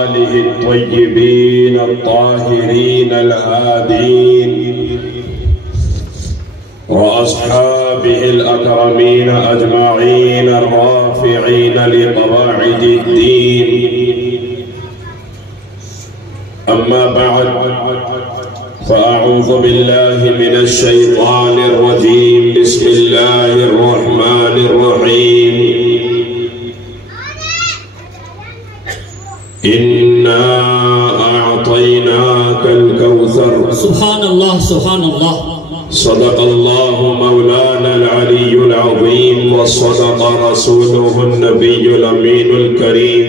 آله الطيبين الطاهرين الهادين وأصحابه الأكرمين أجمعين الرافعين لقواعد الدين. أما بعد فأعوذ بالله من الشيطان الرجيم. بسم الله الرحمن الرحيم. إنا أعطيناك الكوثر. سبحان الله سبحان الله. صدق الله مولانا العلي العظيم وصدق رسوله النبي الأمين الكريم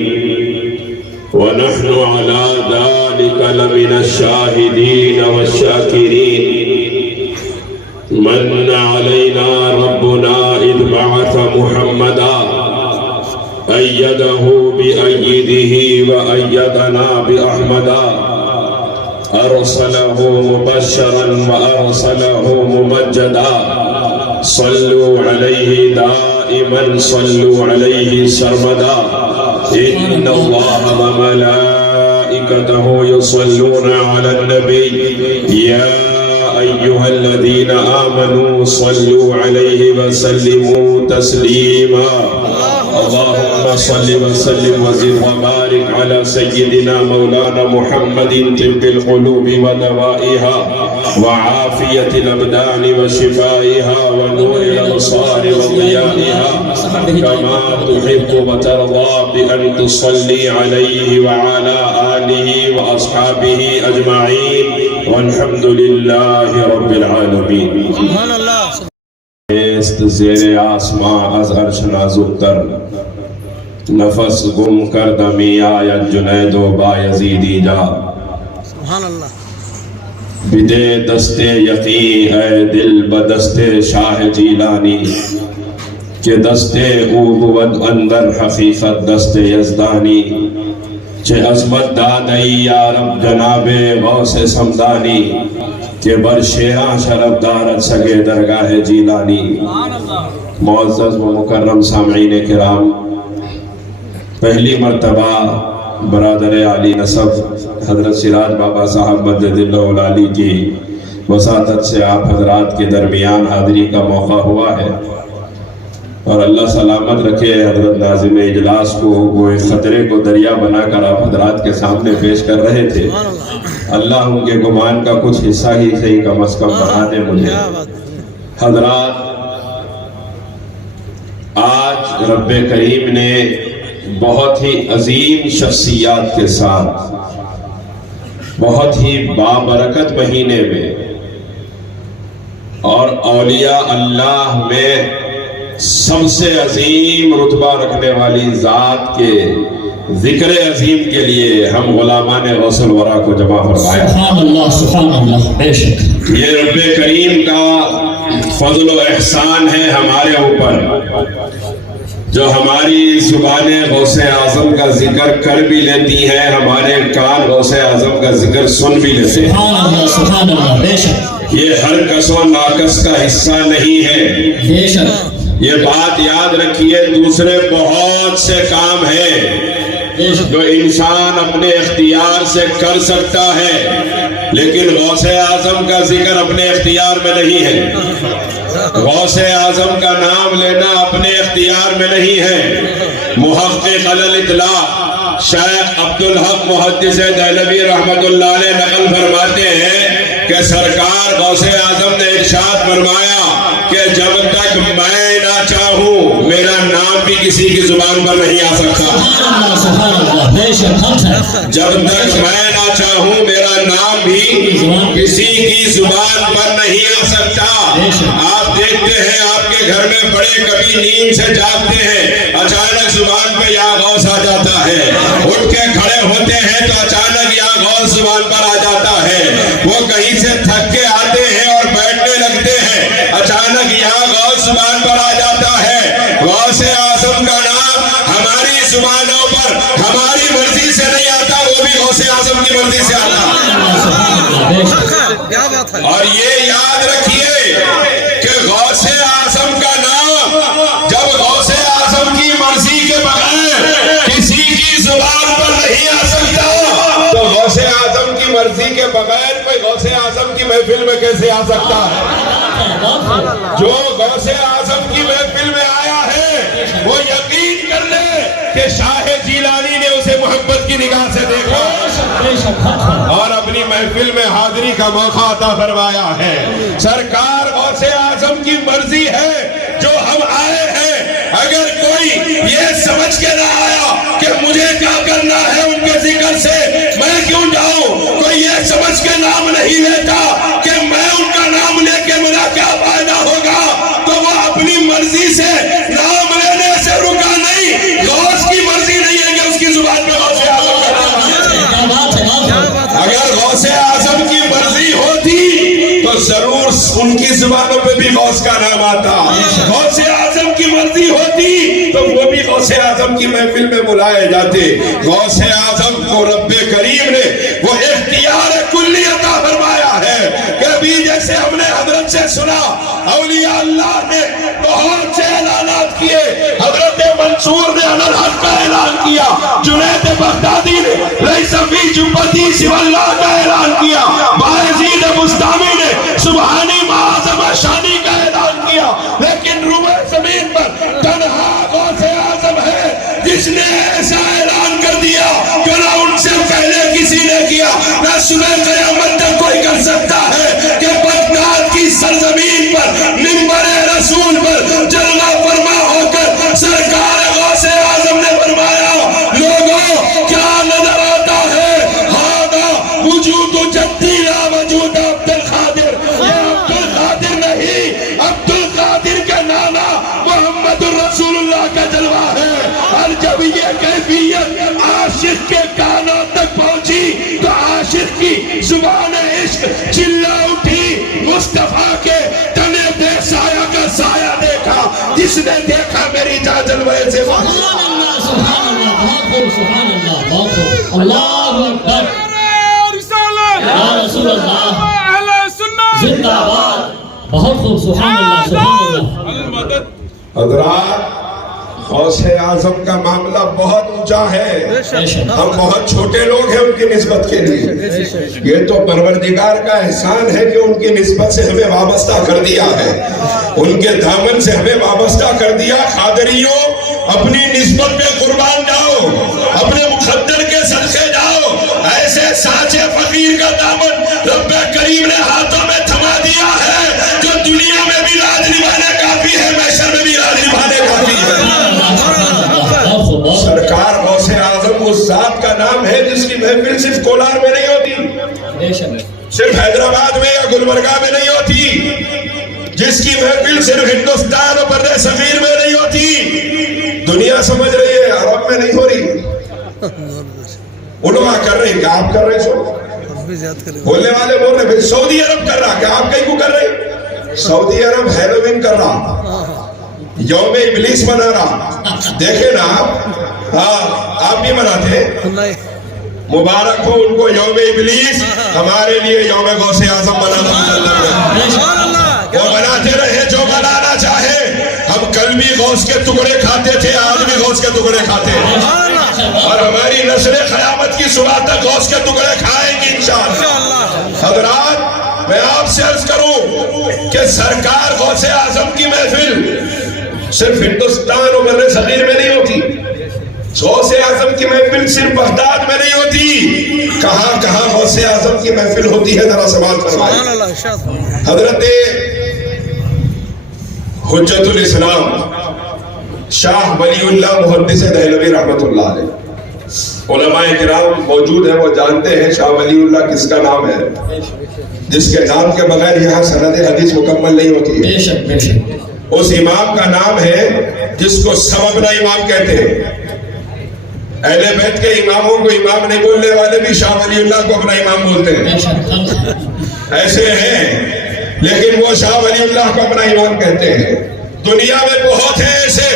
ونحن على ذلك لمن الشاهدين والشاكرين. من علينا ربنا إذ بعث محمدا أيده بأيده وأيدنا بأحمدا أرسله مبشرا وأرسله ممجدا. صلوا عليه دائما صلوا عليه سرمدا. إن الله وملائكته يصلون على النبي يا أيها الذين آمنوا صلوا عليه وسلموا تسليما. اللهم صل وسلم وزد وبارك على سيدنا مولانا محمد طب القلوب ودوائها وعافية الأبدان وشفائها ونور الأبصار وضيائها كما تحب وترضى بأن تصلي عليه وعلى آله وأصحابه أجمعين والحمد لله رب العالمين. سبحان الله. زیر آسمان از عرش نازک تر نفس گم کر دمی آیت جنید و بایزیدی جا. سبحان اللہ. بدے دست یقین اے دل بدست شاہ جیلانی کہ دست او بود اندر حقیقت دست یزدانی. چه عظمت دادئی یا رب جناب غوث سمدانی کہ بر شیران شرف دارت سگے درگاہ جیلانی. معزز و مکرم سامعین کرام، پہلی مرتبہ برادر علی نسب حضرت سراج بابا صاحب مدد اللہ العالی کی وساطت سے آپ حضرات کے درمیان حاضری کا موقع ہوا ہے اور اللہ سلامت رکھے. حضرت ناظم اجلاس کو وہ ایک خطرے کو دریا بنا کر آپ حضرات کے سامنے پیش کر رہے تھے. اللہ ان کے گمان کا کچھ حصہ ہی صحیح کم از کم بنا دے مجھے. حضرات، آج رب کریم نے بہت ہی عظیم شخصیات کے ساتھ بہت ہی بابرکت مہینے میں اور اولیاء اللہ میں سب سے عظیم رتبہ رکھنے والی ذات کے ذکر عظیم کے لیے ہم غلامان غوث الورا کو جمع فرمایا. سبحان اللہ سبحان اللہ. بے شک یہ رب کریم کا فضل و احسان ہے ہمارے اوپر، جو ہماری زبان غوث اعظم کا ذکر کر بھی لیتی ہے، ہمارے کان غوث اعظم کا ذکر سن بھی لیتے ہیں. سبحان اللہ سبحان اللہ. بے شک یہ ہر کس و ناقص کا حصہ نہیں ہے. بے شک یہ بات یاد رکھیے، دوسرے بہت سے کام ہیں جو انسان اپنے اختیار سے کر سکتا ہے، لیکن غوث اعظم کا ذکر اپنے اختیار میں نہیں ہے. غوث اعظم کا نام لینا اپنے اختیار میں نہیں ہے. محقق الاطلاع شیخ عبدالحق محدث دہلوی رحمت اللہ علیہ نقل فرماتے ہیں کہ سرکار غوث اعظم نے ارشاد فرمایا کہ جب تک میں نہ چاہوں میرا نام بھی کسی کی زبان پر نہیں آ سکتا. جب تک میں نہ چاہوں میرا نام بھی کسی کی زبان پر نہیں آ سکتا. آپ دیکھتے ہیں آپ کے گھر میں بڑے کبھی نیند سے جاگتے ہیں، اچانک زبان پہ یا غوث آ جاتا ہے. اٹھ کے کھڑے ہوتے ہیں تو اچانک یا غوث زبان پر آ جاتا ہے. وہ کہیں سے تھک کے آتے ہیں اور بیٹھنے لگتے ہیں، اچانک یا غوث زبان پر آ جاتا ہے. غوث اعظم کا نام ہماری زبانوں پر ہماری مرضی سے نہیں آتا، وہ بھی غوث اعظم کی مرضی سے آتا. اور یہ یاد رکھیے کہ غوث اعظم کا نام جب غوث اعظم کی مرضی کے بغیر کسی کی زبان پر نہیں آ سکتا، بغیر کوئی غوث اعظم کی محفل میں کیسے آ سکتا ہے؟ جو غوث اعظم کی محفل میں آیا ہے وہ یقین کر لے کہ شاہ جیلانی نے اسے محبت کی نگاہ سے دیکھا اور اپنی محفل میں حاضری کا موقع عطا فرمایا ہے۔ سرکار غوث اعظم کی مرضی ہے جو ہم آئے ہیں۔ اگر کوئی یہ سمجھ کے نہ آیا کہ مجھے کیا کرنا ہے ان کے ذکر سے، میں کیوں جاؤں، کوئی یہ سمجھ کے نام نہیں لیتا کہ میں ان کا نام لے کے میرا کیا فائدہ ہوگا، تو وہ اپنی مرضی سے نام لینے سے رکا نہیں۔ غوث کی مرضی نہیں ہے کہ اس کی زبان پہ غوث اعظم کا نام آئے۔ اگر غوث اعظم کی مرضی ہوتی تو ضرور ان کی زبانوں پہ بھی غوث کا نام آتا۔ غوث اعظم کی مرضی ہوتی تو وہ بھی غوث اعظم کی محفل میں بلائے جاتے۔ غوث اعظم کو رب کریم نے وہ اختیار کلی عطا فرمایا ہے کہ ابھی جیسے ہم نے حضرت سے سنا، اولیاء اللہ نے بہت سے اعلانات کیے۔ حضرت منصور نے علی الحق کا اعلان کیا، جنید بغدادی نے لیس فی جبتی سوی اللہ کا اعلان کیا، بایزید بستامی نے سبحانی معظم شانی کا اعلان کیا، لیکن روئے زمین پر تنہا غوث اعظم ہے جس نے ایسا اعلان کر دیا کہ نہ ان سے پہلے کسی نے کیا، نہ صبح قیامت تک کوئی کر سکتا ہے کہ بغداد کی سرزمین پر منبر رسول پر جلوہ فرما ہو کر سرکار غوث اعظم نے فرمایا، لوگوں کیا نظر آتا ہے، ہاں وجود جدی لا وجود عبد القادر، یہ عبد القادر نہیں، عبد القادر کا نانا محمد الرسول اللہ کا جلوہ ہے۔ اور جب یہ کیفیت عاشق کے کانوں تک پہنچی تو عاشق کی زبان عشق چلا اٹھی، مصطفیٰ کے تنے بے سایہ کا سایہ دیکھا، جس نے دیکھا میری جان جلوے سے سبحان اللہ، سبحان اللہ، بہت خوب، سبحان اللہ، بہت خوب، اللہ اکبر، یا رسول اللہ، زندہ باد، بہت خوب، سبحان اللہ، سبحان اللہ۔ حضرات، غوث اعظم کا معاملہ بہت اونچا ہے، ہم بہت چھوٹے لوگ ہیں ان کی نسبت کے لیے۔ یہ تو پروردگار کا احسان ہے کہ ان کی نسبت سے ہمیں وابستہ کر دیا ہے، ان کے دامن سے ہمیں وابستہ کر دیا۔ قادریوں، اپنی نسبت پہ قربان جاؤ، اپنے مقدر کے صدقے جاؤ۔ ایسے سانچے فقیر کا دامن رب کریم نے ہاتھوں میں تھما دیا ہے جو دنیا میں بھی راج نبھانے کافی ہے، محشر میں بھی راج نبھانے کافی ہے۔ سرکار غوث اعظم اس ذات کا نام ہے جس کی محفل صرف کولار میں نہیں ہوتی، صرف حیدرآباد میں یا گلبرگہ میں نہیں ہوتی، جس کی محفل صرف ہندوستان اور بر صغیر میں نہیں ہوتی، دنیا سمجھ رہی ہے عرب میں نہیں ہو رہی۔ علماء کر رہے ہیں، کیا آپ کر رہے ہیں؟ سو بولنے والے بول رہے ہیں سعودی عرب کر رہا، کیا آپ کہیں کو کر رہے؟ سعودی عرب ہیلووین کر رہا، یوم ابلیس منا رہا، دیکھیں نا آپ، ہاں آپ بھی مناتے، مبارک ہو ان کو یوم ابلیس، ہمارے لیے یوم غوث اعظم منانا مسلم ہے۔ وہ مناتے رہے جو منانا چاہے، ہم کل بھی غوث کے ٹکڑے کھاتے تھے، آج بھی غوث کے ٹکڑے کھاتے ہیں، اور ہماری نسل قیامت کی صبح تک غوث کے ٹکڑے کھائیں گے انشاءاللہ۔ حضرات، میں آپ سے عرض کروں کہ سرکار غوث اعظم کی محفل صرف ہندوستان اور بر صغیر میں نہیں ہوتی، غوث اعظم کی محفل صرف بغداد میں نہیں ہوتی، کہاں کہاں غوث اعظم کی محفل ہوتی ہے، ذرا سوال فرمائیں۔ حضرت حجت الاسلام شاہ ولی اللہ محدث دہلوی رحمت اللہ علیہ، علماء کرام موجود ہیں، وہ جانتے ہیں شاہ ولی اللہ کس کا نام ہے، جس کے نام کے بغیر یہاں سند حدیث مکمل نہیں ہوتی ہے۔ بے شک، بے شک۔ اس امام کا نام ہے جس کو سبب امام کہتے ہیں۔ اہل بیت کے اماموں کو امام نہیں بولنے والے بھی شاہ ولی اللہ کو اپنا امام بولتے ہیں، ایسے ہیں، لیکن وہ شاہ ولی اللہ کو اپنا امام کہتے ہیں۔ دنیا میں بہت ہیں ایسے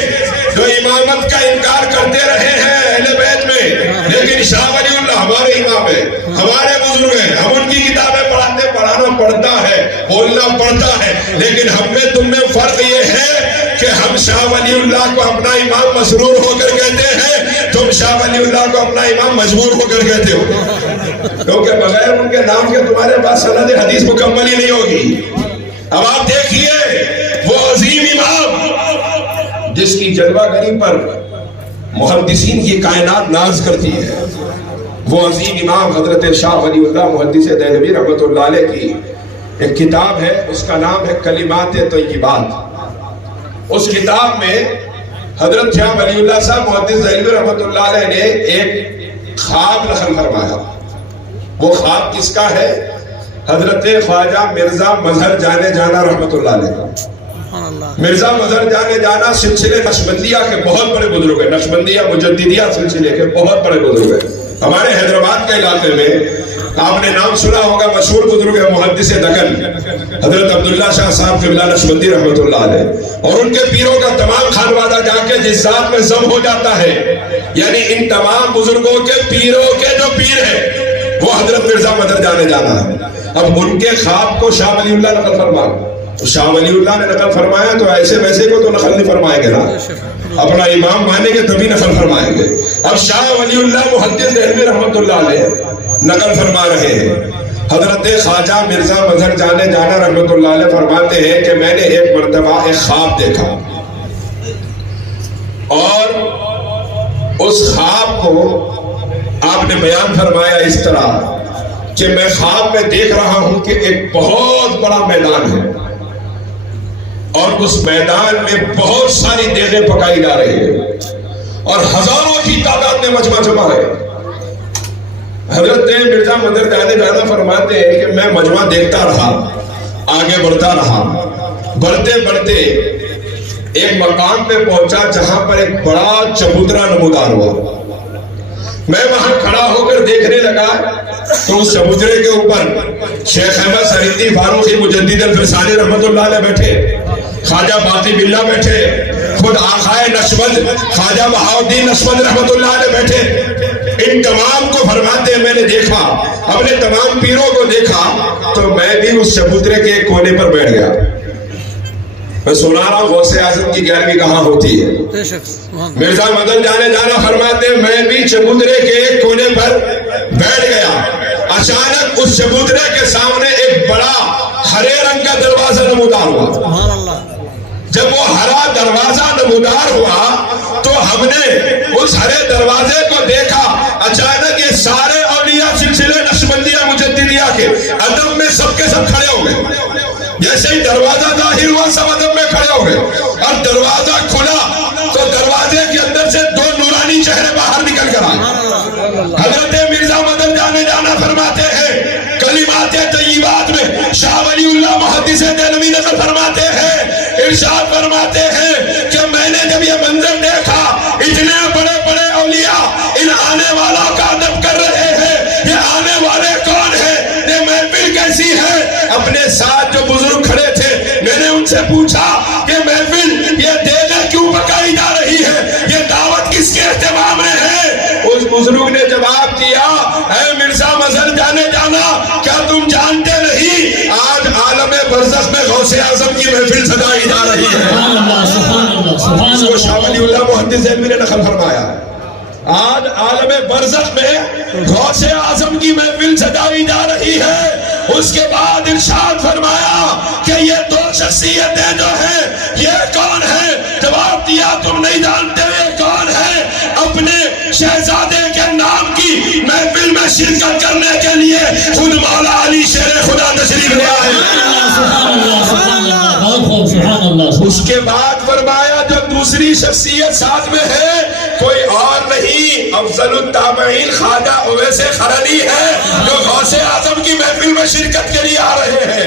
جو امامت کا انکار کرتے رہے ہیں اہل بیت میں، لیکن شاہ ولی اللہ ہمارے امام ہیں، ہمارے بزرگ ہیں، ہم ان کی کتابیں پڑھاتے، پڑھانا پڑتا ہے، بولنا پڑتا ہے، لیکن ہم میں تم میں فرق یہ ہے کہ ہم شاہ ولی اللہ کو اپنا امام مسرور ہو کر کہتے ہیں، تم شاہ ولی اللہ کو اپنا امام مجبور ہو کر کہتے ہو۔ کیونکہ بغیر ان کے نام کے تمہارے پاس سند حدیث مکمل ہی نہیں ہوگی. اب آپ دیکھیے وہ عظیم امام جس کی جلوہ گری پر محدثین کی کائنات ناز کرتی ہے، وہ عظیم امام حضرت شاہ ولی اللہ محدث دہلوی رحمۃ اللہ علیہ کی ایک کتاب ہے، اس کا نام ہے کلمات طیبات. اس کتاب میں حضرت شاہ ولی اللہ صاحب محدث دہلوی رحمۃ اللہ علیہ نے ایک خواب نقل فرمایا. وہ خواب کس کا ہے؟ حضرت خواجہ مرزا مظہر جانے جانا رحمۃ اللہ علیہ کا. مرزا مظہر جانے جانا سلسلے نقشبندیہ کے بہت بڑے بزرگ ہیں، نقشبندیہ مجددیہ سلسلے کے بہت بڑے بزرگ ہیں. ہمارے حیدرآباد کے علاقے میں آپ نے نام سنا ہوگا، مشہور بزرگ ہے محدث دکن حضرت عبداللہ شاہ صاحب قبلہ نقشبندی رحمۃ اللہ علیہ. اور ان کے پیروں کا تمام خانوادہ جا کے جس ذات میں ضم ہو جاتا ہے، یعنی ان تمام بزرگوں کے پیروں کے جو پیر ہیں وہ حضرت مرزا مظہر جانے جانا ہے. اب ان کے خواب کو شاہ ولی اللہ نقل فرمایا. شاہ ولی اللہ نے نقل فرمایا تو ایسے ویسے کو تو نقل نہیں فرمائیں گے نا، اپنا امام مانیں گے تبھی نقل فرمائیں گے. اب شاہ ولی اللہ محدث دہلوی رحمۃ اللہ علیہ نقل فرما رہے ہیں. حضرت خواجہ مرزا مظہر جانے جانا رحمۃ اللہ علیہ فرماتے ہیں کہ میں نے ایک مرتبہ ایک خواب دیکھا، اور اس خواب کو آپ نے بیان فرمایا اس طرح کہ میں خواب میں دیکھ رہا ہوں کہ ایک بہت بڑا میدان ہے، اور اس میدان میں بہت ساری دیگیں پکائی جا رہی ہیں، اور ہزاروں کی تعداد میں مجمع جمع ہے. حضرت مرزا مظہر جانے جانا فرماتے ہیں کہ میں مجمع دیکھتا رہا، آگے بڑھتا رہا. بڑھتے بڑھتے ایک مقام پہ پہنچا جہاں پر ایک بڑا چبوترا نمودار ہوا. میں وہاں کھڑا ہو کر دیکھنے لگا تو اس چبوترے کے اوپر شیخ احمد سریندی فاروقی مجدد الفسانی رحمۃ اللہ علیہ بیٹھے، خواجہ باقی باللہ بیٹھے، خود آقائے نقشبند خواجہ بہاؤالدین نقشبند رحمۃ اللہ علیہ بیٹھے. ان تمام کو فرماتے ہیں میں نے دیکھا، اپنے تمام پیروں کو دیکھا تو میں بھی اس چبوترے کے ایک کونے پر بیٹھ گیا. میں سنا رہا ہوں غوث اعظم کی 11ویں کہاں ہوتی ہے. مرزا مظہر جانے جانا فرماتے ہیں میں بھی چبوترے کے ایک کونے پر بیٹھ گیا. اچانک اس چبوترے کے سامنے ایک بڑا ہرے رنگ کا دروازہ نمودار ہوا. جب وہ ہرا دروازہ نمودار ہوا تو ہم نے اس ہرے دروازے کو دیکھا. اچانک یہ سارے اولیاء سلسلے نقشبندیہ مجددیہ کے ادب میں سب کے سب کھڑے ہو گئے. جیسے ہی دروازہ ظاہر ہوا سب ادب میں کھڑے ہو گئے، اور دروازہ کھلا تو دروازے کے اندر سے دو نورانی چہرے باہر نکل کر آئے. حضرت مرزا مظہر جانے جانا فرماتے ہیں کلمات طیبات میں شاہ ولی اللہ محدث دہلوی نقل فرماتے ہیں، ارشاد فرماتے ہیں کہ میں نے جب یہ منظر دیکھا، اتنے بڑے بڑے اولیاء ان آنے والا کا ادب کر رہے ہیں، یہ آنے والے کون ہیں، یہ محفل کیسی ہے. اپنے ساتھ جو بزرگ کھڑے تھے میں نے ان سے پوچھا کہ محفل یہ دیگیں کیوں پکائی جا رہی ہے، یہ دعوت کس کے اہتمام میں ہے. اس بزرگ نے جواب دیا اے مرزا مظہر جانے جانا، کیا تم جانتے نہیں آج عالم برزخ میں غوث اعظم کی محفل سجائی جا رہی ہے. اس کو شاہ ولی اللہ محدث دہلوی نے نقل فرمایا. آج عالم برزخ میں غوث اعظم کی محفل سجائی جا رہی ہے. اس کے بعد ارشاد فرمایا کہ یہ دو شخصیتیں جو ہیں یہ کون ہیں؟ جواب دیا تم نہیں جانتے یہ کون ہے. اپنے شہزادے کے نام کی محفل میں شرکت کرنے کے لیے خود مولا علی شیر خدا تشریف لے آئے. اس کے بعد فرمایا جو دوسری شخصیت ساتھ میں ہے کوئی اور نہیں، افضل التابعین خواجہ اویس خرلی ہے جو غوث اعظم کی محفل میں شرکت کے لیے آ رہے ہیں.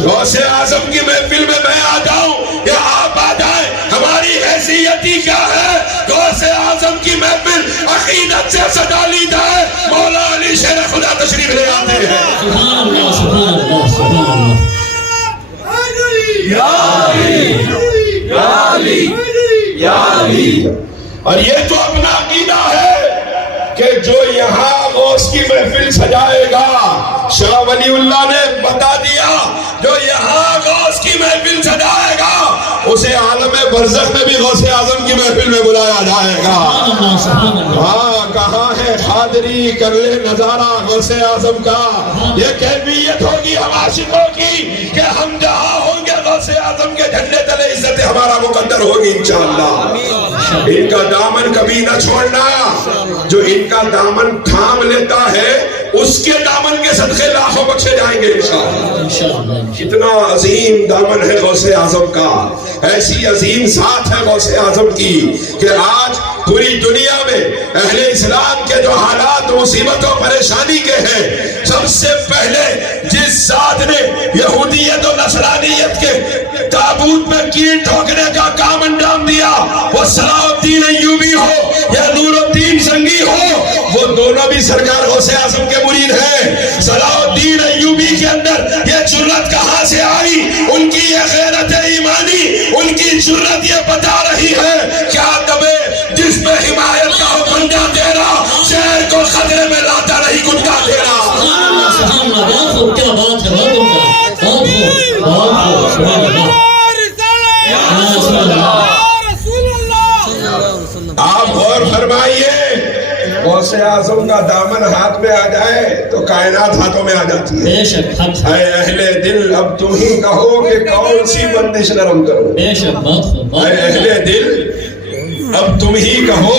غوث اعظم کی محفل میں میں آ جاؤں یا آپ آ جائیں ہماری حیثیت ہی کیا ہے. غوث اعظم کی محفل عقیدت سے سجا لی جائے، مولا علی شیر خدا تشریف لے آتے ہیں. یا علی یا علی یا علی. اور یہ تو اپنا عقیدہ ہے کہ جو یہاں غوث کی محفل سجائے گا، شاہ ولی اللہ نے بتا دیا جو یہاں غوث کی محفل سجائے گا اسے عالم برزخ میں بھی غوث اعظم کی محفل میں بلایا جائے گا۔ ہاں کہاں ہے قادری، کر لے نظارہ غوث اعظم کا۔ یہ کیفیت ہوگی ہم عاشقوں کی کہ ہم جہاں ہوں گے غوث اعظم کے جھنڈے تلے عزت ہمارا مقدر ہوگی انشاءاللہ۔ ان کا دامن کبھی نہ چھوڑنا، جو ان کا دامن تھام لیتا ہے اس کے دامن کے صدقے لاکھوں بخشے جائیں گے انشاءاللہ۔ کتنا عظیم دامن ہے غوث اعظم کا، ایسی عظیم ذات ہے غوث اعظم کی کہ آج پوری دنیا میں اہل اسلام کے جو حالات مصیبت و پریشانی کے ہیں، سب سے پہلے جس ذات نے یہودیت و نصرانیت کے تابوت میں کیل ٹھوکنے کا کام انجام دیا، وہ صلاح الدین ایوبی ہو یا نور الدین زنگی ہو، وہ دونوں بھی سرکار غوث اعظم کے مرید ہیں۔ صلاح الدین ایوبی کے اندر یہ جرأت کہاں سے آئی؟ ان کی یہ غیرت ایمانی، ان کی جرأت یہ بتا رہی ہے کیا دبے جس میں حمایت کا حکم نہ دینا، شہر کو خطرے میں لاتا نہیں کچھ کا دینا۔ سبحان اللہ، بہت خوب، کیا بات ہے، بہت خوب، بہت خوب، بہت خوب، سبحان اللہ، آپ غور فرمائیے، غوث اعظم کا دامن ہاتھ میں آ جائے تو کائنات ہاتھوں میں آ جاتی ہے۔ بے شک، اے اہل دل اب تم ہی کہو کہ کون سی بندش نرم کروں۔ بے شک، بہت خوب، اے اہل دل اب تم ہی کہو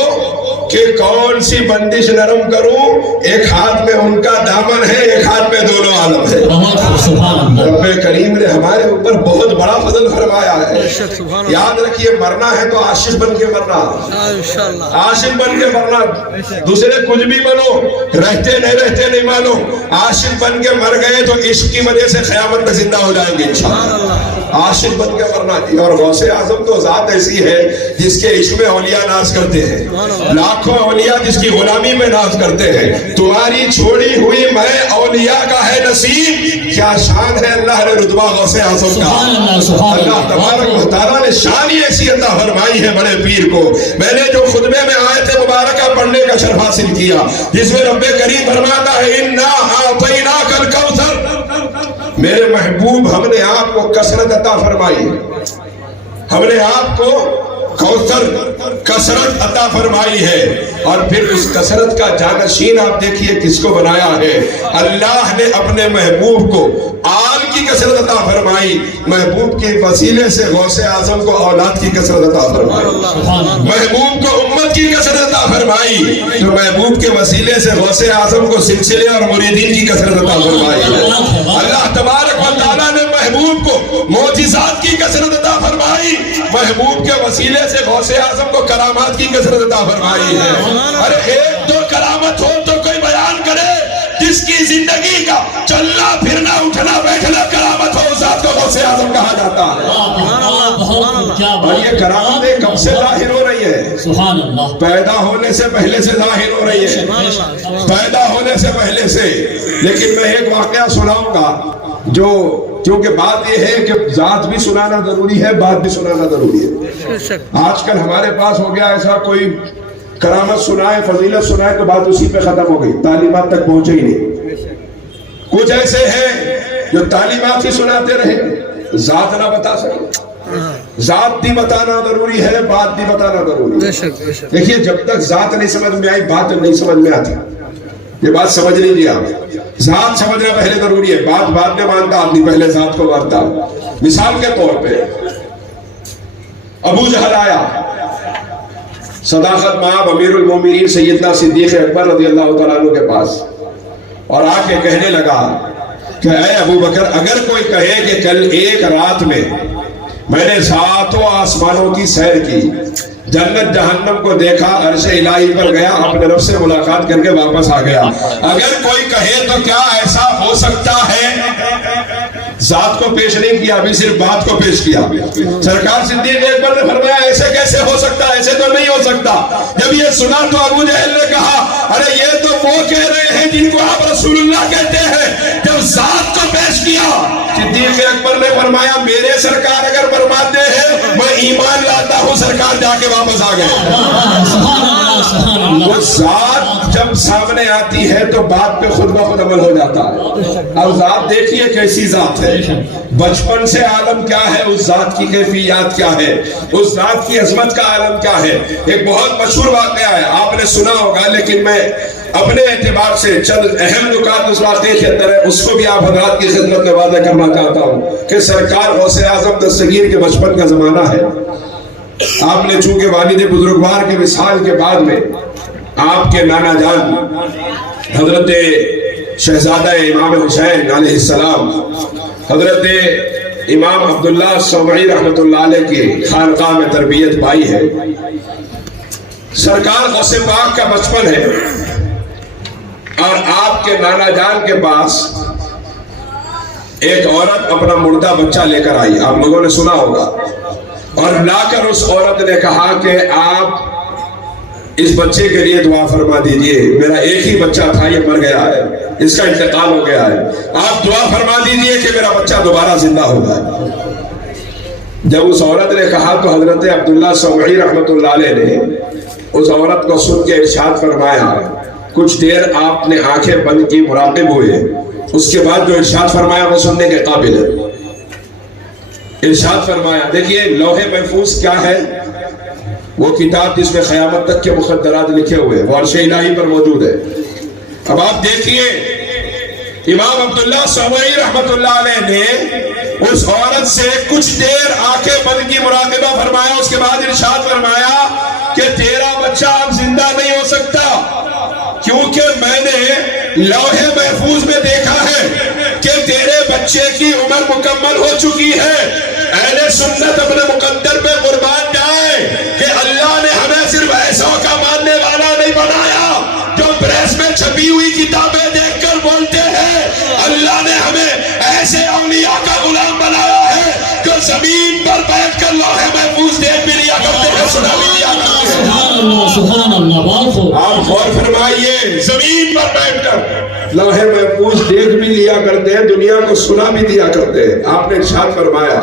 کہ کون سی بندش نرم کروں، ایک ہاتھ میں ان کا دامن ہے، ایک ہاتھ میں دونوں عالم ہے۔ بہت خوب، سبحان اللہ۔ رب کریم نے ہمارے اوپر بہت بڑا فضل فرمایا ہے۔ یاد رکھیے، مرنا ہے تو عاشق بن کے مرنا، عاشق بن کے مرنا، دوسرے کچھ بھی بنو، رہتے نہیں مانو، عاشق بن کے مر گئے تو عشق کی وجہ سے قیامت میں زندہ ہو جائیں گے انشاءاللہ۔ عاشق بن کے مرنا جی۔ اور غوث اعظم تو ذات ایسی ہے جس کے عشق میں اولیاء ناز کرتے ہیں، لاکھوں اولیاء جس کی غلامی میں ناز کرتے ہیں۔ تمہاری چھوڑی ہوئی میں اولیاء کا ہے نصیب، کیا شان ہے اللہ نے رتبہ غوث اعظم کا۔ اللہ تبارک و تعالیٰ نے شان ہی ایسی عطا فرمائی ہے بڑے پیر کو۔ میں نے جو خطبے میں آیت مبارکہ پڑھنے کا شرف حاصل کیا، جس میں رب کریم فرماتا ہے اِنَّا أَعْطَيْنَاكَ الْكَوْثَرَ، میرے محبوب ہم نے آپ کو کثرت عطا فرمائی، ہم نے آپ کو کوثر کثرت عطا فرمائی ہے۔ اور پھر اس کثرت کا جانشین آپ دیکھیے کس کو بنایا ہے، اللہ نے اپنے محبوب کو آل کی کثرت عطا فرمائی، محبوب کے وسیلے سے غوث اعظم کو اولاد کی کثرت عطا فرمائی، محبوب کو امت کی کثرت عطا فرمائی، تو محبوب کے وسیلے سے غوث اعظم کو سلسلے اور مریدین کی کثرت عطا فرمائی ہے۔ اللہ تبارک و تعالیٰ نے محبوب کو معجزات کی کثرت عطا فرمائی، محبوب کے وسیلے سے غوث اعظم کو کرامات کی کثرت عطا فرمائی ہے۔ ارے ایک دو کرامت ہو تو کوئی بیان کرے، جس کی زندگی کا چلنا پھرنا اٹھنا بیٹھنا کرامت ہو، اس ذات کو غوث اعظم کہا جاتا ہے۔ اور یہ کرامتیں کب سے ظاہر ہو رہی ہے؟ سبحان اللہ، پیدا ہونے سے پہلے سے ظاہر ہو رہی ہے، پیدا ہونے سے پہلے سے۔ لیکن میں ایک واقعہ سناؤں گا، جو کیونکہ بات یہ ہے کہ ذات بھی سنانا ضروری ہے، بات بھی سنانا ضروری ہے۔ آج کل ہمارے پاس ہو گیا ایسا، کوئی کرامت سنائے، فضیلت سنائے تو بات اسی پہ ختم ہو گئی، تعلیمات تک پہنچے ہی نہیں۔ کچھ ایسے ہیں جو تعلیمات ہی سناتے رہے، ذات نہ بتا سکے۔ ذات بھی بتانا ضروری ہے، بات بھی بتانا ضروری ہے۔ دیکھیے، جب تک ذات نہیں سمجھ میں آئی بات نہیں سمجھ میں آتی۔ یہ بات سمجھ لیجیے آپ، ذات سمجھنا پہلے ضروری ہے، بات بعد میں مانتا آدمی، پہلے ذات کو مانتا۔ مثال کے طور پہ ابو جہل آیا صداقت مآب امیر المومنین سیدنا صدیق اکبر رضی اللہ تعالیٰ عنہ کے پاس، اور آ کے کہنے لگا کہ اے ابو بکر، اگر کوئی کہے کہ کل ایک رات میں میں نے ساتوں آسمانوں کی سیر کی، جنت جہنم کو دیکھا، عرش الہی پر گیا، اپنے رب سے ملاقات کر کے واپس آ گیا، اگر کوئی کہے تو کیا ایسا ہو سکتا ہے؟ ذات کو پیش نہیں کیا، ابھی صرف بات کو پیش کیا۔ سرکار صدیق اکبر نے فرمایا ایسے کیسے ہو سکتا ہے، ایسے تو نہیں ہو سکتا۔ جب یہ سنا تو ابو جہل نے کہا ارے یہ تو وہ کہہ رہے ہیں جن کو آپ رسول اللہ کہتے ہیں، جب ذات کو پیش کیا، صدیق اکبر نے فرمایا میرے سرکار اگر فرماتے ہیں میں ایمان لاتا ہوں، سرکار جا کے واپس آ گئے۔ سبحان اللہ سبحان اللہ۔ وہ ذات جب سامنے آتی ہے تو بات پہ خود بخود عمل ہو جاتا ہے۔ اب ذات دیکھیے کیسی ذات ہے، بچپن سے عالم کیا ہے، اس ذات کی کیفیات کیا ہے، اس ذات کی عظمت کا عالم کیا ہے۔ ایک بہت مشہور واقعہ ہے، آپ نے سنا ہوگا، لیکن میں اپنے اعتبار سے چند اہم نکات اس واقعے کے اندر ہے، اس کو بھی آپ حضرات کی خدمت میں واضح کرنا چاہتا ہوں کہ سرکار غوث اعظم دستگیر کے بچپن کا زمانہ ہے۔ آپ نے چونکہ والد بزرگوار کے وصال کے بعد میں آپ کے نانا جان حضرت شہزادہ امام حسین علیہ السلام حضرت امام عبداللہ سومعی رحمۃ اللہ علیہ کی خانقاہ میں تربیت پائی ہے۔ سرکار غوث پاک کا بچپن ہے اور آپ کے نانا جان کے پاس ایک عورت اپنا مردہ بچہ لے کر آئی، آپ لوگوں نے سنا ہوگا، اور لا کر اس عورت نے کہا کہ آپ اس بچے کے لیے دعا فرما دیجئے، میرا ایک ہی بچہ تھا، یہ مر گیا ہے، اس کا انتقال ہو گیا ہے، آپ دعا فرما دیجئے کہ میرا بچہ دوبارہ زندہ ہوگا۔ جب اس عورت نے کہا تو حضرت عبداللہ سومعی رحمۃ اللہ علیہ نے اس عورت کو سن کے ارشاد فرمایا، کچھ دیر آپ نے آنکھیں بند کی، مراقب ہوئے، اس کے بعد جو ارشاد فرمایا وہ سننے کے قابل ہے۔ ارشاد فرمایا، دیکھیے لوح محفوظ کیا ہے، وہ کتاب جس میں قیامت تک کے مقدرات لکھے ہوئے، وہ عرش الہی پر موجود ہے۔ اب آپ دیکھیے امام عبداللہ سومعی رحمۃ اللہ علیہ نے اس عورت سے کچھ دیر آنکھیں بند کی، مراقبہ فرمایا، اس کے بعد ارشاد فرمایا کہ تیرا بچہ اب زندہ نہیں ہو سکتا، کیونکہ میں نے لوح محفوظ میں دیکھا ہے کہ تیرے بچے کی عمر مکمل ہو چکی ہے۔ اہل سنت اپنے مقدر پہ قربان جائے کہ اللہ نے ہمیں صرف ایسا کا ماننے والا نہیں بنایا جو پریس میں چھپی ہوئی کتابیں دیکھ کر بولتے ہیں، اللہ نے ہمیں ایسے اولیاء کا غلام بنایا ہے جو زمین پر بیٹھ کر لوح محفوظ دیکھ بھی لیا کرتے ہیں، سنا بھی لیا کرتے ہیں۔ سبحان اللہ سبحان اللہ، بہت خوب۔ آپ غور فرمائیے، زمین پر بیٹھ کر لوح محفوظ دیکھ بھی لیا کرتے ہیں، دنیا کو سنا بھی دیا کرتے ہیں۔ آپ نے ارشاد فرمایا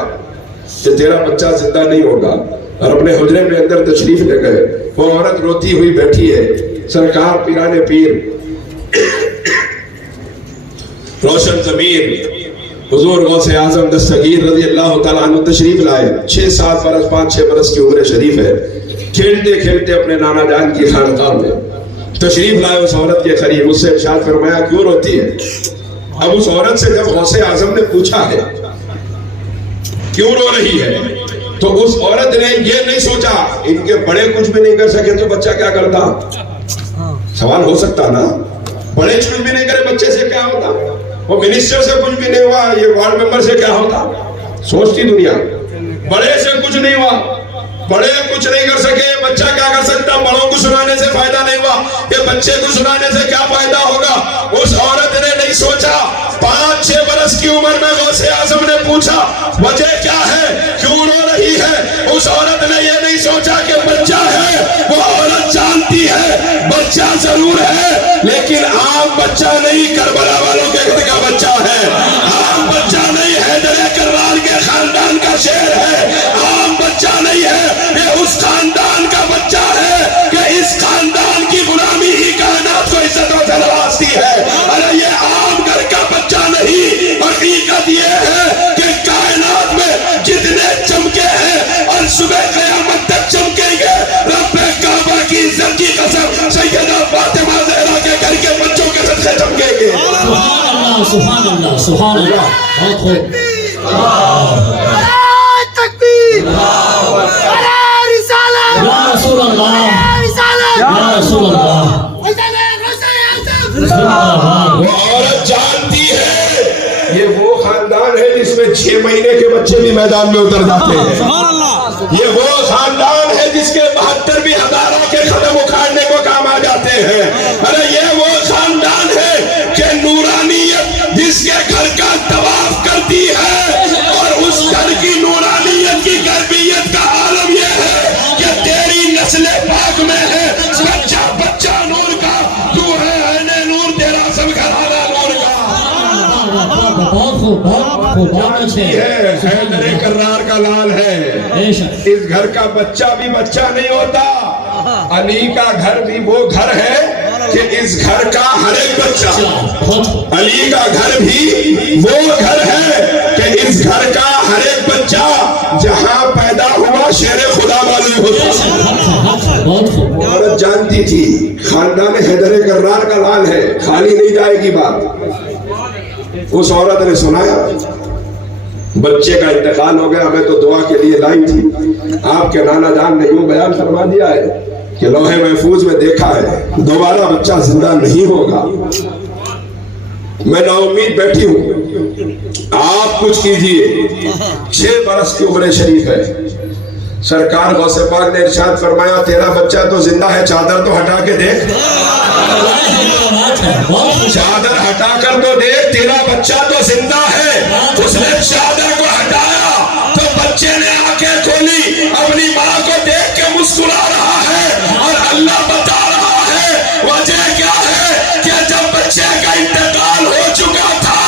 کہ تیرا بچہ زندہ نہیں ہوگا، اور اپنے حجرے میں اندر تشریف لے گئے۔ وہ عورت روتی ہوئی بیٹھی ہے، سرکار پیران پیر روشن ضمیر حضور غوث اعظم دستگیر رضی اللہ تعالیٰ عنہ تشریف لائے، 6-7 برس 5-6 برس کی عمر شریف ہے، کھیلتے کھیلتے اپنے نانا جان کی خانقاہ میں تشریف لائے اس عورت کے قریب، اس سے ارشاد فرمایا کیوں روتی ہے؟ اب اس عورت سے جب غوث اعظم نے پوچھا ہے کیوں رو رہی ہے، تو اس عورت نے یہ نہیں سوچا ان کے بڑے کچھ بھی نہیں کر سکے تو بچہ کیا کرتا، سوال ہو سکتا نا، بڑے کچھ بھی نہیں کرے بچے سے کیا ہوتا، وہ منسٹر سے کچھ بھی نہیں ہوا، یہ وارڈ ممبر سے کیا ہوتا، سوچتی دنیا، بڑے سے کچھ نہیں ہوا، بڑے کچھ نہیں کر سکے، بچہ کیا کر سکتا، بڑوں کو سنانے سے فائدہ نہیں ہوا، یہ بچے کو سنانے سے کیا فائدہ ہوگا۔ اس عورت نے نہیں سوچا، 5-6 برس کی عمر میں غوث اعظم نے پوچھا وجہ کیا ہے، کیوں رو رہی ہے، اس عورت نے یہ نہیں سوچا کہ بچہ ہے، وہ عورت جانتی ہے بچہ ضرور ہے، لیکن عام بچہ نہیں، کربلا والوں کے گھر کا بچہ ہے، عام بچہ نہیں، حیدر کرار کے خاندان کا شیر ہے، عام بچہ نہیں ہے، یہ اس خاندان کا بچہ ہے کہ اس خاندان کی غلامی ہی کائنات کو عزتوں سے نوازتی ہے۔ ارے یہ عام گھر کا بچہ نہیں، حقیقت یہ ہے کہ کائنات میں جتنے چمکے ہیں اور صبح قیامت تک چمکیں گے، رب کعبہ کی عزت کی قسم سیدہ فاطمہ زہرا کے گھر کے بچوں کے صدقے چمکیں گے۔ سبحان اللہ سبحان اللہ سبحان اللہ، بہت خوب۔ یا رسول اللہ یا رسول اللہ، وہ عورت جانتی ہے یہ وہ خاندان ہے جس میں 6 مہینے کے بچے بھی میدان میں اتر جاتے ہیں، یہ وہ خاندان ہے جس کے 72 بھی ہزاروں کے قدم اکھاڑنے کو کام آ جاتے ہیں، ارے یہ وہ خاندان ہے کہ نورانیت جس کے گھر کا طواف کرتی ہے، اور اس گھر کی نورانیت کی غیبیت کا عالم یہ ہے کہ تیری نسل پاک میں ہے، بچہ بچہ نور کا، تو ہے بہت خوب بہت اچھے ہے حیدر کرار کا لال ہے. بے شک اس گھر کا بچہ بھی بچہ نہیں ہوتا. علی کا گھر بھی وہ گھر ہے کہ اس گھر کا ہر ایک بچہ. بہت خوب علی کا گھر بھی وہ گھر ہے کہ اس گھر کا ہر ایک بچہ جہاں پیدا ہوا شیر خدا معلوم ہوتا. بہت خوب عورت جانتی تھی خاندان حیدر کرار کا لال ہے, خالی نہیں جائے گی بات. اس عورت نے سنایا بچے کا انتقال ہو گیا, ہمیں تو دعا کے لیے لائی تھی. آپ کے نانا جان نے یوں بیان فرما دیا ہے کہ لوح محفوظ میں دیکھا ہے دوبارہ بچہ زندہ نہیں ہوگا. میں نا امید بیٹھی ہوں, آپ کچھ کیجئے. 6 برس کی عمر شریف ہے. سرکار غوث پاک نے ارشاد فرمایا تیرا بچہ تو زندہ ہے, چادر تو ہٹا کے دیکھ, چادر ہٹا کر تو دیکھ, تیرا بچہ تو زندہ ہے. اس نے چادر کو ہٹایا تو بچے نے آنکھیں کھولی, اپنی ماں کو دیکھ کے مسکرا رہا ہے اور اللہ بتا رہا ہے وجہ کیا ہے کہ جب بچے کا انتقال ہو چکا تھا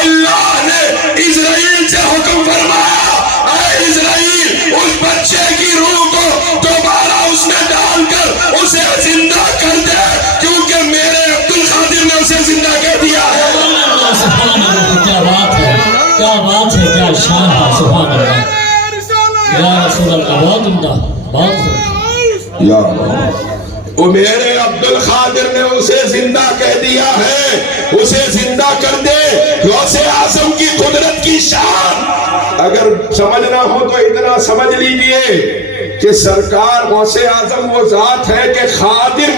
اللہ نے اسرائیل سے حکم فرمایا اے اسرائیل اس بچے کی روح کو دوبارہ اس میں ڈال کر اسے زندہ کر دے کیونکہ میرے عبد القادر نے اسے زندہ کر دیا ہے. کیا بات ہے, کیا بات ہے, کیا شان ہے. سبحان اللہ یا رسول اللہ. بہت عمدہ, بہت خوب. یا وہ میرے عبد القادر نے اسے زندہ کہہ دیا ہے, اسے زندہ کر دے. غوث اعظم کی قدرت کی شان اگر سمجھنا ہو تو اتنا سمجھ لیجئے کہ سرکار غوث اعظم وہ ذات ہے کہ خادر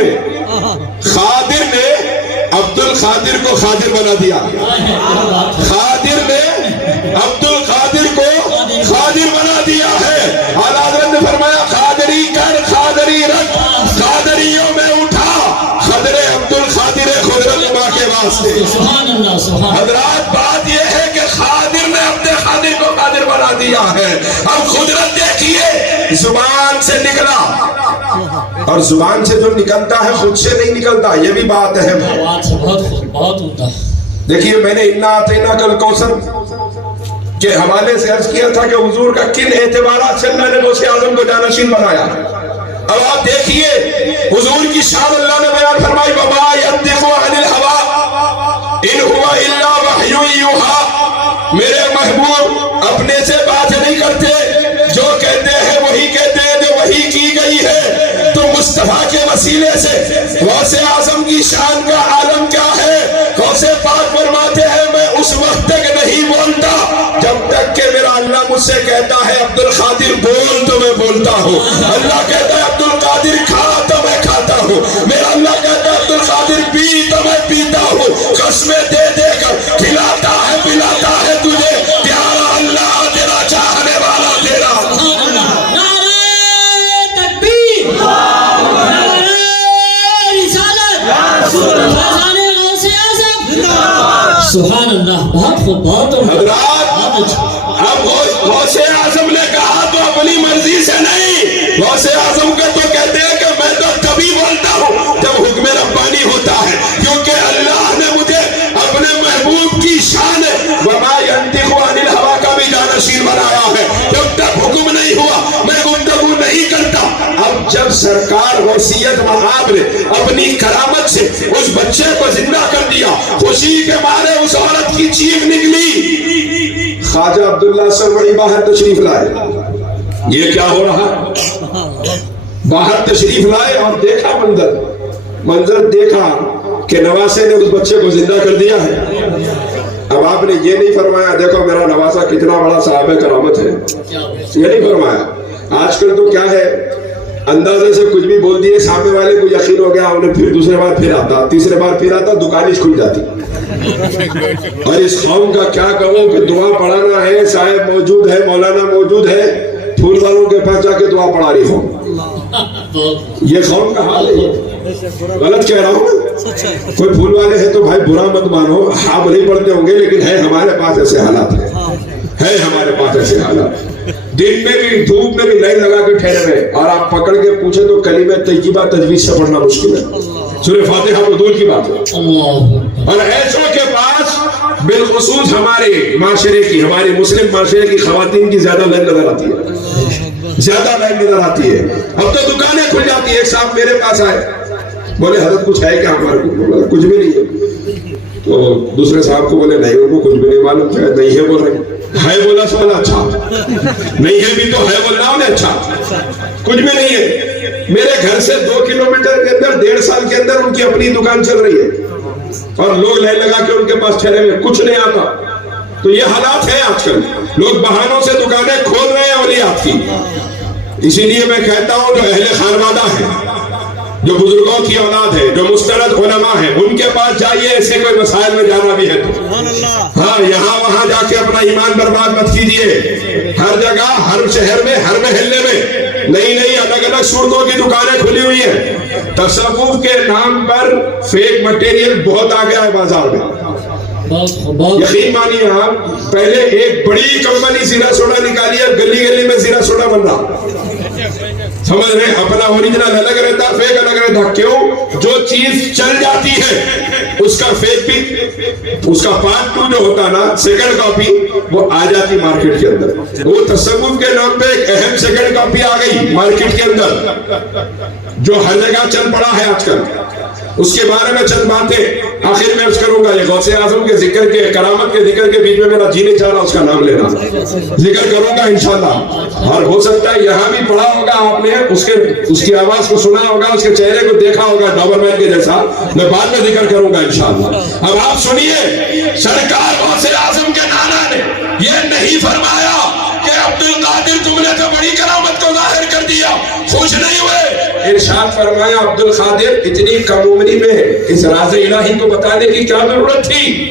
نے عبد القادر کو خادر بنا دیا. خادر نے عبد القادر کو خادر بنا دیا ہے. اعلیٰ حضرت نے فرمایا خادری کر خادری رکھ, خادریوں میں اٹھا خدر عبد القادر قدرت ماں کے واسطے. سبحان اللہ سبحان اللہ. حضرات بات یہ ہے کہ خادر نے اپنے خادر کو قادر بنا دیا ہے. اب قدرت دیکھیے زبان سے نکلا, اور زبان سے جو نکلتا ہے خود سے نہیں نکلتا, یہ بھی بات ہے. بات ہے بہت خوب, بہت عمدہ. دیکھیے میں نے انا اعطیناک الکوثر کے حوالے سے عرض کیا تھا کہ حضور کا کن اعتبارات سے اللہ نے غوث اعظم کو جانشین بنایا. اب آپ دیکھیے حضور کی شان اللہ نے بیان فرمائی وما ینطق عن الہویٰ ان ہوا الا وحی یوحیٰ. میرے محبوب اپنے سے بات نہیں کرتے, جو کہتے ہیں وہی کہتے ہیں جو وحی کی گئی ہے. تو مصطفیٰ کے وسیلے سے غوث اعظم کی شان کا عالم کیا ہے. غوث پاک فرماتے ہیں میں اس وقت تک نہیں بولتا جب تک کہ میرا اللہ مجھ سے کہتا ہے عبد القادر بول تو میں بولتا ہوں. اللہ کہتا ہے عبد القادر کھا تو میں کھاتا ہوں. میرا اللہ کہتا ہے عبد القادر پی تو میں پیتا ہوں. قسمیں دے دے کر کھلاتا ہے پلاتا ہے تجھے پیارا اللہ تیرا چاہنے والا تیرا. سبحان اللہ. بہت خوب, بہت حضرات اب غوث اعظم نے کہا تو اپنی مرضی سے نہیں, غوث اعظم کا تو کہتے ہیں کہ میں تو تبھی بولتا ہوں جب حکم ربانی ہوتا ہے, کیونکہ اللہ نے مجھے اپنے محبوب کی شان وما ینطق عن الہویٰ کا بھی جانشین بنایا ہے. جب تک حکم نہیں ہوا میں گفتگو نہیں کرتا. اب جب سرکار وصیت مآب نے اپنی کرامت سے اس بچے کو زندہ کر دیا, خوشی کے مارے اس عورت کی چیخ نکلی. خواجہ عبداللہ سرمڑی باہر تشریف لائے. یہ کیا ہو رہا, باہر تشریف لائے اور دیکھا منظر دیکھا کہ نواسے نے اس بچے کو زندہ کر دیا ہے. اب آپ نے یہ نہیں فرمایا دیکھو میرا نواسا کتنا بڑا صاحب کرامت ہے, یہ نہیں فرمایا. آج کل تو کیا ہے اندازے سے کچھ بھی بول دیے, سامنے والے کو یقین ہو گیا, انہیں پھر دوسرے بار پھر آتا, تیسرے بار پھر آتا, دکان ہی کھل جاتی. اور اس قوم کا کیا کہوں کہ دعا پڑھانا ہے, صاحب موجود ہے, مولانا موجود ہے, پھول والوں کے پاس جا کے دعا پڑھا رہی ہوں. یہ قوم کا حال ہے. غلط کہہ رہا ہوں, کوئی پھول والے ہیں تو بھائی برا مت مانو, آپ نہیں پڑھتے ہوں گے لیکن ہے ہمارے پاس ایسے حالات ہے ہمارے پاس ایسے حالات. دن میں بھی دھوپ میں بھی لائن لگا کے ٹھہرے ہوئے, اور آپ پکڑ کے پوچھے تو کلمہ طیبہ تجوید سے پڑھنا مشکل ہے. سورہ فاتحہ حضور کی بات ہے. اور ایسوں کے پاس بالخصوص ہمارے معاشرے کی، ہمارے مسلم معاشرے کی خواتین کی زیادہ لائن نظر آتی ہے، زیادہ لائن نظر آتی ہے. اب تو دکانیں کھل جاتی ہیں. ایک صاحب میرے پاس آئے، بولے حضرت کچھ ہے کیا ہمارے کو؟ بولا کچھ بھی نہیں ہے. تو دوسرے صاحب کو بولے نہیں، ان کو کچھ بھی نہیں معلوم. کیا نہیں ہے بول رہے، ہے بولا سو بولا اچھا، نہیں ہے بھی تو ہے بولنا انہیں اچھا، کچھ بھی نہیں ہے. میرے گھر سے 2 کلومیٹر کے اندر 1.5 سال کے اندر ان کی اپنی دکان چل رہی ہے اور لوگ لائن لگا کے ان کے پاس ٹھہرے ہوئے، کچھ نہیں آتا. تو یہ حالات ہیں آج کل، لوگ بہانوں سے دکانیں کھول رہے ہیں اولیات کی. اسی لیے میں کہتا ہوں جو اہل خانوادہ ہیں، جو بزرگوں کی اولاد ہے، جو مستند علماء ہیں، ان کے پاس جائیے. ایسے کوئی مسائل میں جانا بھی ہے تو ہاں یہاں وہاں جا کے اپنا ایمان برباد مت کیجیے. ہر جگہ، ہر شہر میں، ہر محلے میں نئی نئی الگ الگ صورتوں کی دکانیں کھلی ہوئی ہیں. تصوف کے نام پر فیک مٹیریل بہت آ گیا ہے بازار میں. یقین مانیے آپ، پہلے ایک بڑی کمپنی زیرا سوڈا نکالی ہے، گلی گلی میں زیرا سوڈا بن رہا. سمجھ رہے ہیں؟ اپنا اوریجنل الگ رہتا، فیک الگ رہتا. کیوں؟ جو چیز چل جاتی ہے اس کا فیک بھی، اس کا پارٹ 2 جو ہوتا نا، سیکنڈ کاپی، وہ آ جاتی مارکیٹ کے اندر. وہ تصوف کے نام پہ ایک اہم سیکنڈ کاپی آ گئی مارکیٹ کے اندر جو ہر جگہ چل پڑا ہے آج کل. اس کے بارے میں چند باتیں آخر میں عرض کروں گا. یہ غوث اعظم کے ذکر کے، کرامت کے ذکر کے بیچ میں میرا جی نہیں چاہ رہا اس کا نام لینا، ذکر کروں گا انشاءاللہ. اور ہو سکتا ہے یہاں بھی پڑھا ہوگا آپ نے، اس کی آواز کو سنا ہوگا، اس کے چہرے کو دیکھا ہوگا ڈوبرمین کے جیسا. میں بعد میں ذکر کروں گا انشاءاللہ. اب آپ سنیے، سرکار غوث اعظم کے نانا نے یہ نہیں فرمایا کہ عبد القادر تم نے تو بڑی کرامت کو ظاہر کر دیا، خوش نہیں ہوئے. ارشاد فرمایا عبد القادر اتنی کم عمری میں اس راز الہی کو بتانے کی کیا ضرورت تھی،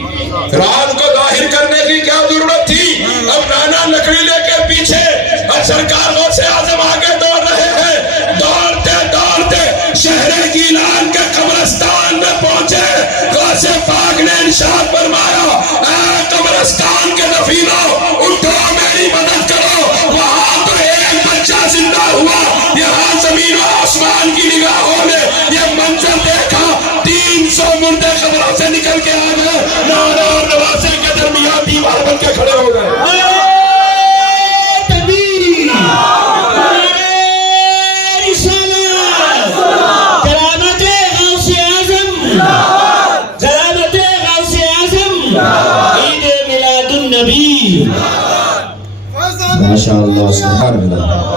راز کو ظاہر کرنے کی کیا ضرورت تھی. اب نانا لکڑی لے کے پیچھے اور سرکار غوث اعظم آگے دوڑ رہے ہیں. دوڑتے دوڑتے شہر گیلان کے قبرستان میں پہنچے. غوث پاک نے ارشاد فرمایا اے قبرستان کے دفینوں اٹھو میری مدد کرو. وہاں تو ایک بچہ زندہ ہوا، یہاں زمین و آسمان کی نگاہوں نے یہ منظر دیکھا. 300 مردے قبروں سے نکل کے آ گئے، نانا اور نواسے کے درمیان دیوار بن کے کھڑے ہو گئے. ماشاءاللہ سبحان اللہ.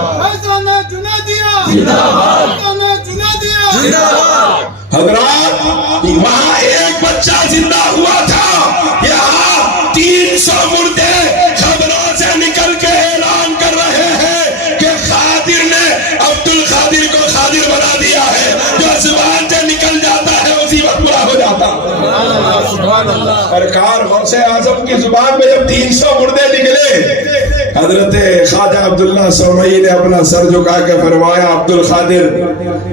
حضرات وہاں ایک بچہ زندہ ہوا تھا، یہاں 300 مردے قبروں سے نکل کے اعلان کر رہے ہیں کہ قادر نے عبد القادر کو قادر بنا دیا ہے. جو زبان سے نکل جاتا ہے اسی وقت پورا ہو جاتا. سرکار غوث اعظم کی زبان میں جب 300 مردے نکلے، حضرت خواجہ عبداللہ سومئی نے اپنا سر جھکا کے فرمایا عبد القادر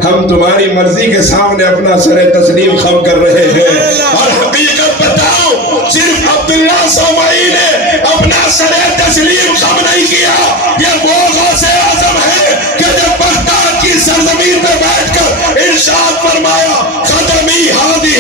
ہم تمہاری مرضی کے سامنے اپنا سر تسلیم خم کر رہے ہیں. اور حقیقت بتاؤ، صرف عبداللہ سومئی نے اپنا سر تسلیم خم نہیں کیا، یہ وہ غوث اعظم ہے کہ جب بغداد کی سرزمین پہ بیٹھ کر ارشاد فرمایا خدمی ہادی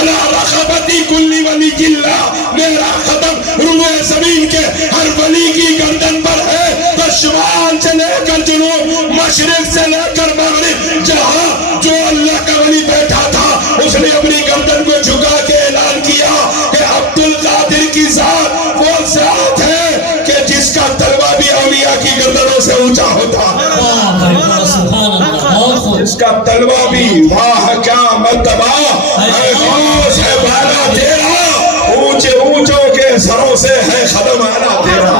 علی رخبتی کلی ولی اللہ، میرا قدم روئے زمین کے ہر ولی کی گردن پر ہے. تو شمال سے لے کر جنوب، مشرق سے لے کر مغرب، جہاں جو اللہ کا ولی بیٹھا تھا اس نے اپنی گردن کو جھکا کے اعلان کیا کہ عبد القادر کی ذات وہ ذات ہے کہ جس کا تلوہ بھی اولیاء کی گردنوں سے اونچا ہوتا ہے. اس کا تلوہ بھی واہ کیا مرتبہ اے غوث ہے بالا تیرا، اونچے اونچوں کے سروں سے ہے قدم آنا تیرا.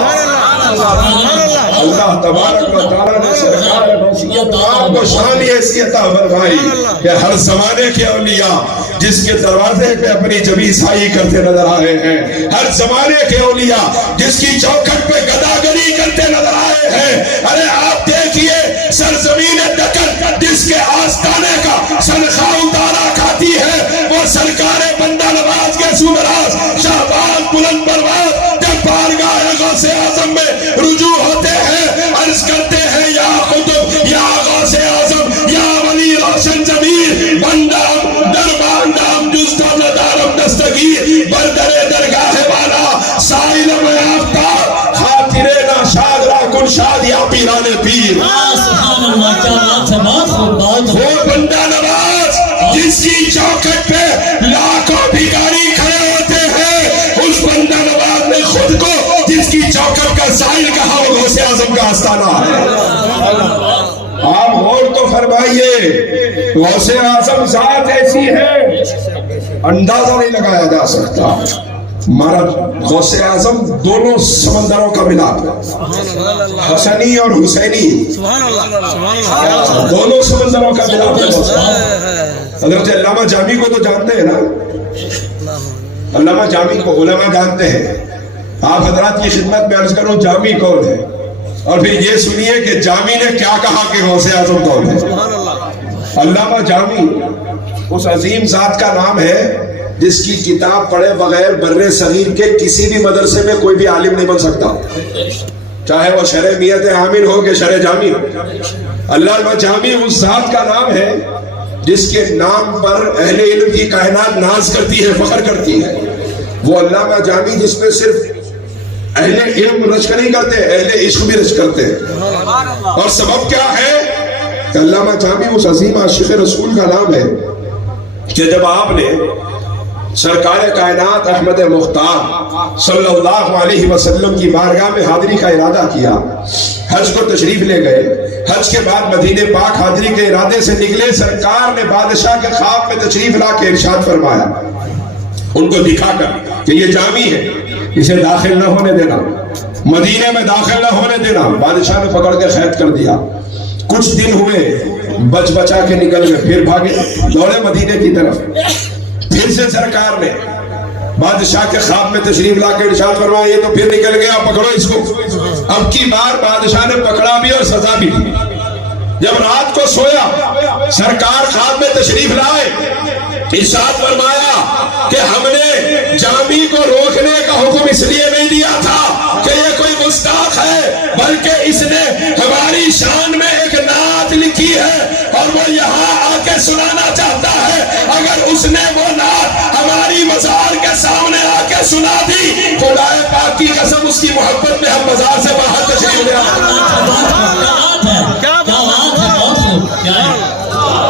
اللہ تبارک و تعالیٰ نے سرکار غوثیت آپ کو شان ایسی عطا فرمائی کہ ہر زمانے کے اولیاء جس کے دروازے پہ اپنی جبی سائی کرتے نظر آئے ہیں، ہر زمانے کے اولیاء جس کی چوکھٹ پہ گداگری کرتے نظر آئے ہیں. ارے آپ دیکھیے سرزمین دکن جس کے آستانے کا سنخا اتارا کھاتی ہے، وہ سرکار بندہ نواز کے سودراز شہباز بلند پرواز جب بارگاہ غوث اعظم میں رجوع ہوتے ہیں، عرض کرتے ہیں یا قطب یا غوث اعظم یا ولی روشن ضمیر بندہ دربان نام جز دولت عالم دستگیر بردر درگاہ والا سبحان اللہ، کیا بات ہے، بہت خوب، بہت خوب۔ وہ بندہ نواز جس کی چوکھٹ پہ لاکھوں بھکاری کھڑے ہوتے ہیں، اس بندہ نواز نے خود کو جس کی چوکھٹ کا سائل کہا، وہ غوث اعظم کا آستانہ ہے۔ آپ غور تو فرمائیے، غوث اعظم ذات ایسی ہے اندازہ نہیں لگایا جا سکتا۔ ہمارا غوث اعظم دونوں سمندروں کا ملاپ ہے، حسنی اور حسینی، دونوں سمندروں کا ملاپ ہے۔ حضرت علامہ جامی کو تو جانتے ہیں نا، علامہ جامی کو علماء جانتے ہیں۔ آپ حضرات کی خدمت میں عرض کروں جامی کون ہے، اور پھر یہ سنیے کہ جامی نے کیا کہا کہ غوث اعظم کون ہے۔ علامہ جامی اس عظیم ذات کا نام ہے جس کی کتاب پڑھے بغیر بر صغیر کے کسی بھی مدرسے میں کوئی بھی عالم نہیں بن سکتا، چاہے وہ شرح میت عامل ہو کہ شرح جامی ہو۔ علامہ جامی اس ذات کا نام ہے جس کے نام پر اہل علم کی کائنات ناز کرتی ہے، فخر کرتی ہے۔ وہ علامہ جامی جس میں صرف اہل علم رشک نہیں کرتے، اہل عشق بھی رشک کرتے ہیں۔ اور سبب کیا ہے کہ علامہ جامی اس عظیم عاشق رسول کا نام ہے کہ جب آپ نے سرکار کائنات احمد مختار صلی اللہ علیہ وسلم کی بارگاہ میں حاضری کا ارادہ کیا، حج کو تشریف لے گئے، حج کے بعد مدینہ پاک حاضری کے ارادے سے نکلے، سرکار نے بادشاہ کے خواب میں تشریف لا کے ارشاد فرمایا ان کو دکھا کر کہ یہ جامی ہے، اسے داخل نہ ہونے دینا، مدینہ میں داخل نہ ہونے دینا۔ بادشاہ نے پکڑ کے قید کر دیا۔ کچھ دن ہوئے، بچ بچا کے نکل گئے، پھر بھاگے دوڑے مدینے کی طرف۔ پھر سے سرکار نے بادشاہ کے خواب میں تشریف لا کے ارشاد فرمایا یہ تو پھر نکل گیا، پکڑو اس کو۔ اب کی بار بادشاہ نے پکڑا بھی اور سزا بھی دی۔ جب رات کو سویا، سرکار خواب میں تشریف لائے، ارشاد فرمایا کہ ہم نے جامی کو روکنے کا حکم اس لیے نہیں دیا تھا کہ یہ کوئی گستاخ ہے، بلکہ اس نے ہماری شان میں ایک نعت لکھی ہے اور وہ یہاں آ کے سنانا چاہتا ہے۔ اگر اس نے وہ نعت ہماری مزار کے سامنے آ کے سنا دی، خدائے پاک کی قسم اس کی محبت میں ہم مزار سے باہر تشریف لے آئیں۔ کیا بات ہے، بہت خوب،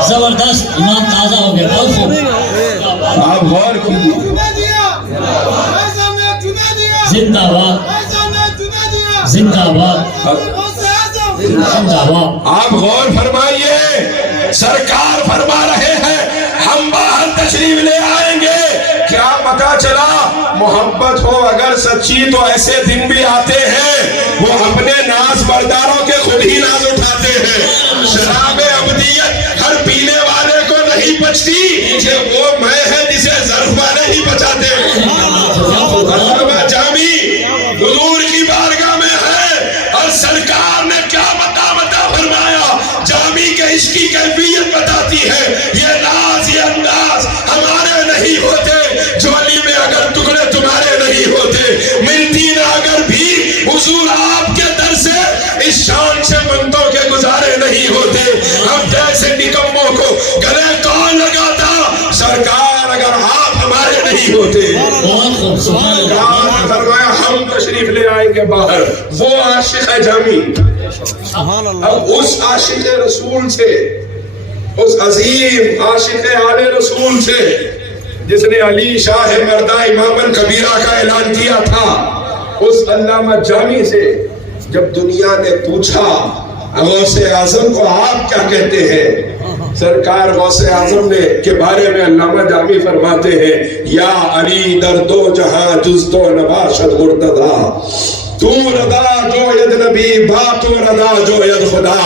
زبردست، ایمان تازہ ہو گیا، بہت خوب۔ آپ غور کیجیے، زندہ باد، زندہ باد، زندہ باد۔ آپ غور فرمائیے، سرکار فرما رہے ہیں ہم باہر تشریف لے آئیں گے۔ کیا پتا چلا محبت ہو اگر سچی تو ایسے دن بھی آتے ہیں وہ اپنے ناز برداروں کے خود ہی ناز اٹھاتے ہیں۔ شراب ابدیت ہر پینے والے کو نہیں بچتی، کہ وہ میں ہے جسے ظرف والے ہی بچاتے ہیں۔ علامہ جامی حضور کی بارگاہ میں ہے اور سرکار نے کیا بتا فرمایا، جامی کے عشق کی کیفیت بتاتی ہے۔ یہ ناز، یہ انداز ہمارے نہیں ہوتے، جولی میں اگر ٹکڑے تمہارے نہیں ہوتے، ملتی نہ اگر بھی حضور آپ کے در سے اس شان سے منتوں کے گزارے نہیں ہوتے۔ ہم جیسے نکموں کو گلے کون لگاتا، سرکار اگر آپ ہمارے نہیں ہوتے۔ فرمایا ہم تشریف لے آئیں گے باہر۔ وہ عاشق ہے جامی، اب اس عاشق رسول سے، اس عظیم عاشق آل رسول سے جس نے علی شاہ مردہ اماماً کبیرہ کا اعلان کیا تھا، اس علامہ جامی سے جب دنیا نے پوچھا غوث اعظم کو آپ کیا کہتے ہیں، سرکار غوث اعظم نے کے بارے میں علامہ جامی فرماتے ہیں یا علی در دو جہاں جز تو نباشد مرتضی، تو رضا جو ید نبی با تو رضا جو ید خدا۔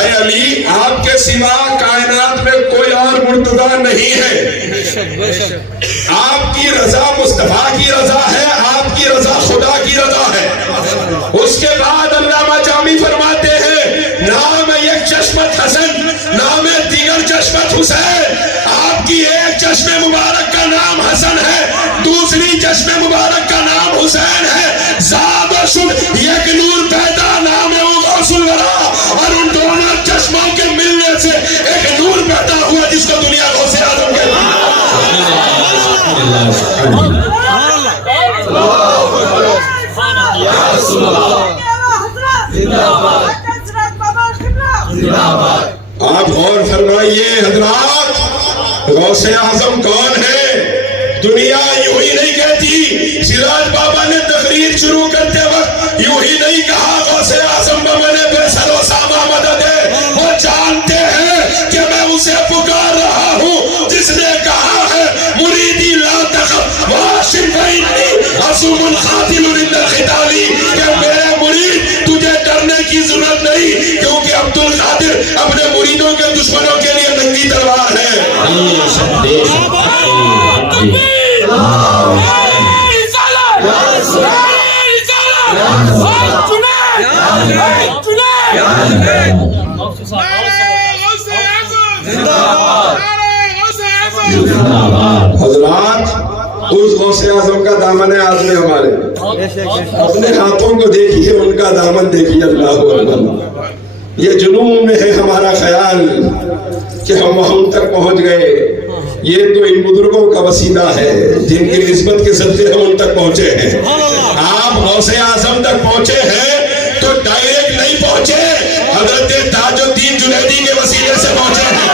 اے علی، آپ کے سوا کائنات میں کوئی اور مرتضی نہیں ہے، آپ کی رضا مصطفیٰ کی رضا ہے، آپ کی رضا خدا کی رضا ہے۔ اس کے بعد علامہ جامی فرماتے ہیں نام ایک چشمت حسن، نام دیگر چشمت حسین۔ آپ کی ایک چشم مبارک کا نام حسن ہے، دوسری چشم مبارک کا نام حسین ہے۔ زاد و شد یک نور پیدا، نام غوث الورا، اور ان دونوں چشموں کے ملنے سے ایک نور پیدا ہوا جس کو دنیا غوث اعظم کہتی ہے۔ فرمائیے حضرات غوث اعظم کون ہے؟ دنیا یوں ہی نہیں کہتی. سراج بابا نے تقریر شروع کرتے وقت یوں ہی نہیں کہا غوث اعظم بمن بیسر و ساما مدد ہے. وہ جانتے ہیں کہ میں اسے پکار رہا ہوں جس نے کہا ہے مریدی لا تخف واشم فإنی عصوم قاتل عند القتال، کہ میرے مرید تجھے ڈرنے کی ضرورت نہیں کیونکہ عبد القادر اپنے مریدوں کے دشمنوں کے لیے ننگی تلوار ہے. حضرات اس غوث اعظم کا دامن ہے آج میں ہمارے. اپنے ہاتھوں کو دیکھیے، ان کا دامن دیکھیے. اللہ اکبر. یہ جنون میں ہے ہمارا خیال کہ ہم وہاں تک پہنچ گئے. یہ تو ان بزرگوں کا وسیلہ ہے جن کی نسبت کے صدقے ہم ان تک پہنچے ہیں. آپ غوث اعظم تک پہنچے ہیں تو ڈائریکٹ نہیں پہنچے، حضرت تاج الدین جنیدی کے وسیلے سے پہنچے ہیں.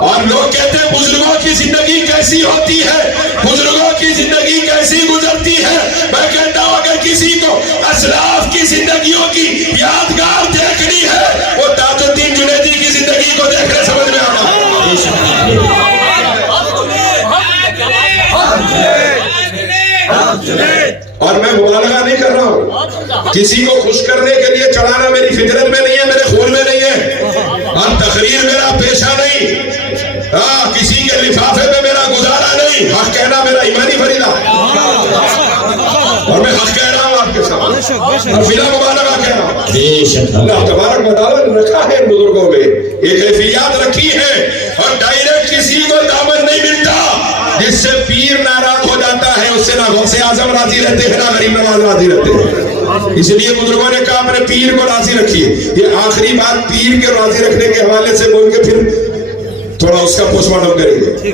اور لوگ کہتے ہیں بزرگوں کی زندگی کیسی ہوتی ہے، بزرگوں کی زندگی کیسی گزرتی ہے. میں کہتا ہوں اگر کسی کو اسلاف کی زندگیوں کی یادگار دیکھنی ہے وہ تاج الدین جنیدی کی زندگی کو دیکھنے سمجھ میں آنا. اور میں مبالغہ نہیں کر رہا ہوں، کسی کو خوش کرنے کے لیے چڑھانا میری فطرت میں نہیں ہے، میرے خون میں نہیں ہے، اور تقریر میرا پیشہ نہیں، کسی کے لفافے میں میرا گزارا نہیں. حق کہنا میرا ایمانی فریضہ، اور میں حق کہہ رہا ہوں آپ کے ساتھ، اور بلا مبالغہ کہہ رہا ہوں. اللہ تبارک و تعالیٰ نے رکھا ہے ان بزرگوں میں، ایک کیفیات رکھی ہے، اور ڈائریکٹ کسی کو دامن نہیں ملتا. جس سے پیر ناراض ہو جاتا ہے اس سے نہ غوث اعظم راضی رہتے ہیں نہ غریب نواز راضی رہتے ہیں. اس لیے بزرگوں نے کہا اپنے پیر کو راضی رکھیے. یہ آخری بات پیر کے راضی رکھنے کے حوالے سے بول کے پھر تھوڑا اس کا پوسٹ مارٹم کریں گے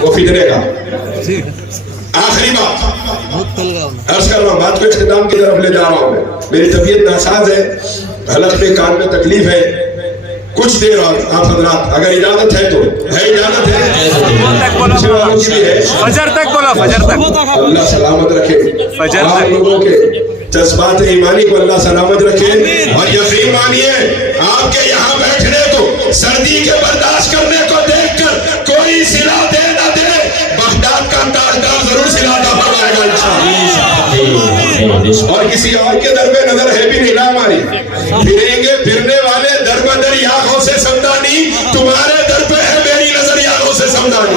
وہ فتنے کا. آخری بات عرض کر رہا ہوں، بات کو اختتام کی طرف لے جا رہا ہوں. میری طبیعت ناساز ہے، حلق میں کان میں تکلیف ہے. کچھ دیر اور آپ حضرات اگر اجازت ہے تو ہے، اجازت ہے فجر تک بولا، فجر تک. اللہ سلامت رکھے آپ لوگوں کے جذبات ایمانی کو، اللہ سلامت رکھے. اور یقین مانیے آپ کے یہاں بیٹھنے کو، سردی کے برداشت کرنے کو دیکھ کر کوئی صلہ دے نہ دے، بغداد کا تاجدار ضرور صلہ عطا فرمائے گا انشاءاللہ. اور کسی اور کے در پہ نظر ہے بھی نہیں نا ہماری. پھریں گے پھرنے والے در بدر یا غوث سمدانی، تمہارے در پہ ہے میری نظر یا غوث سمدانی.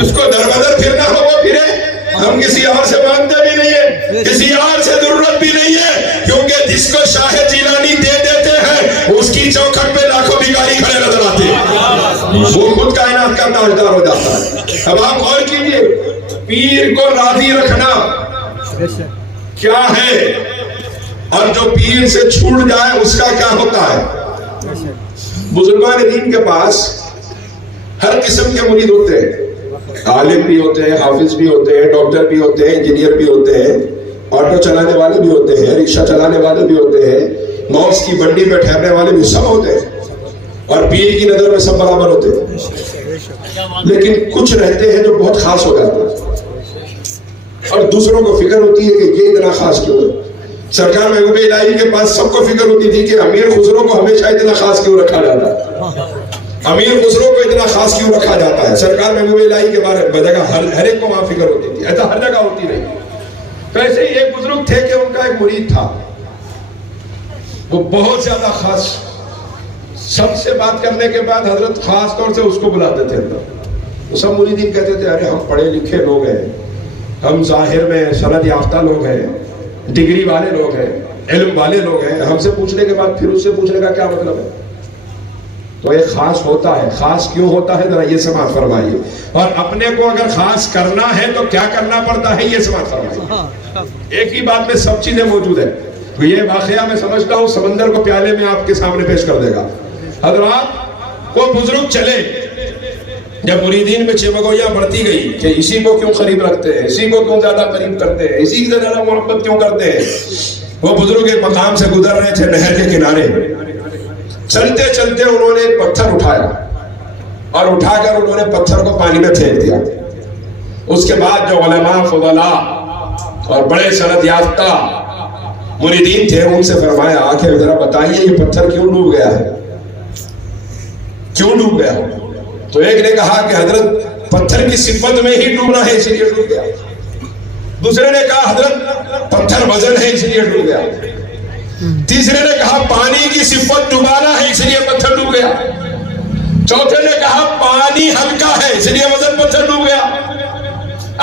جس کو در بدر پھرنا ہو وہ پھرے، ہم کسی اور سے مانگتے بھی نہیں ہے، کسی اور سے ضرورت بھی نہیں ہے، کیونکہ جس کو شاہ جیلانی دے دیتے ہیں اس کی چوکھٹ پہ لاکھوں بھکاری کھڑے نظر آتے ہیں، وہ خود کائنات کا تاجدار ہو جاتا ہے. اب آپ غور کیجئے، پیر کو راضی رکھنا کیا ہے، اور جو پیر سے چھوٹ جائے اس کا کیا ہوتا ہے. بزرگان دین کے پاس ہر قسم کے مرید ہوتے ہیں، عالم بھی ہوتے ہیں، حافظ بھی ہوتے ہیں، ڈاکٹر بھی ہوتے ہیں، انجینئر بھی ہوتے ہیں، آٹو چلانے والے بھی ہوتے ہیں، رکشہ چلانے والے بھی ہوتے ہیں، موز کی منڈی میں ٹھہرنے والے بھی سب ہوتے ہیں، اور پیر کی نظر میں سب برابر ہوتے ہیں. لیکن کچھ رہتے ہیں جو بہت خاص ہو جاتے ہیں، اور دوسروں کو فکر ہوتی ہے کہ یہ اتنا خاص کیوں ہے. سرکار محبوب الہی کے پاس سب کو فکر ہوتی تھی کہ امیر خسرو کو ہمیشہ اتنا خاص کیوں رکھا جاتا ہے، امیر خسرو کو اتنا خاص کیوں رکھا جاتا ہے. سرکار محبوب الہی کے بارے میں جگہ ہر ایک کو وہاں فکر ہوتی تھی، ایسا ہر جگہ ہوتی نہیں. تو ایسے ہی ایک بزرگ تھے کہ ان کا ایک مرید تھا، وہ بہت زیادہ خاص. سب سے بات کرنے کے بعد حضرت خاص طور سے اس کو بلاتے تھے. وہ سب مریدین کہتے تھے ارے ہم پڑھے لکھے لوگ ہیں، ہم ظاہر میں سند یافتہ لوگ ہیں، ڈگری والے لوگ ہیں، علم والے لوگ ہیں، ہم سے پوچھنے کے بعد پھر اس سے پوچھنے کا کیا مطلب ہے. تو ایک خاص ہوتا ہے، خاص کیوں ہوتا ہے ذرا یہ سماعت فرمائیے. اور اپنے کو اگر خاص کرنا ہے تو کیا کرنا پڑتا ہے یہ سماعت فرمائیے. ایک ہی بات میں سب چیزیں موجود ہیں. تو یہ واقعہ میں سمجھتا ہوں سمندر کو پیالے میں آپ کے سامنے پیش کر دے گا. حضرات وہ بزرگ چلے، جب مریدین میں چمگویاں بڑھتی گئی کہ اسی کو کیوں قریب رکھتے ہیں، اسی کو کیوں زیادہ قریب کرتے ہیں، اسی سے زیادہ محبت کیوں کرتے ہیں. وہ بزرگ ایک مقام سے گزر رہے تھے نہر کے کنارے. چلتے چلتے انہوں نے ایک پتھر اٹھایا اور اٹھا کر انہوں نے پتھر کو پانی میں پھینک دیا. اس کے بعد جو علماء فضلاء اور بڑے سند یافتہ مریدین تھے ان سے فرمایا کہ ذرا بتائیے یہ پتھر کیوں ڈوب گیا ہے, کیوں ڈوب گیا؟ تو ایک نے کہا کہ حضرت پتھر کی صفت میں ہی ڈوبنا ہے اس لیے ڈوب گیا. دوسرے نے کہا حضرت پتھر وزن ہے اس لیے ڈوب گیا. تیسرے نے کہا پانی کی صفت ڈبانا ہے اس لیے پتھر ڈوب گیا. چوتھے نے کہا پانی ہلکا ہے اس لیے وزن پتھر ڈوب گیا.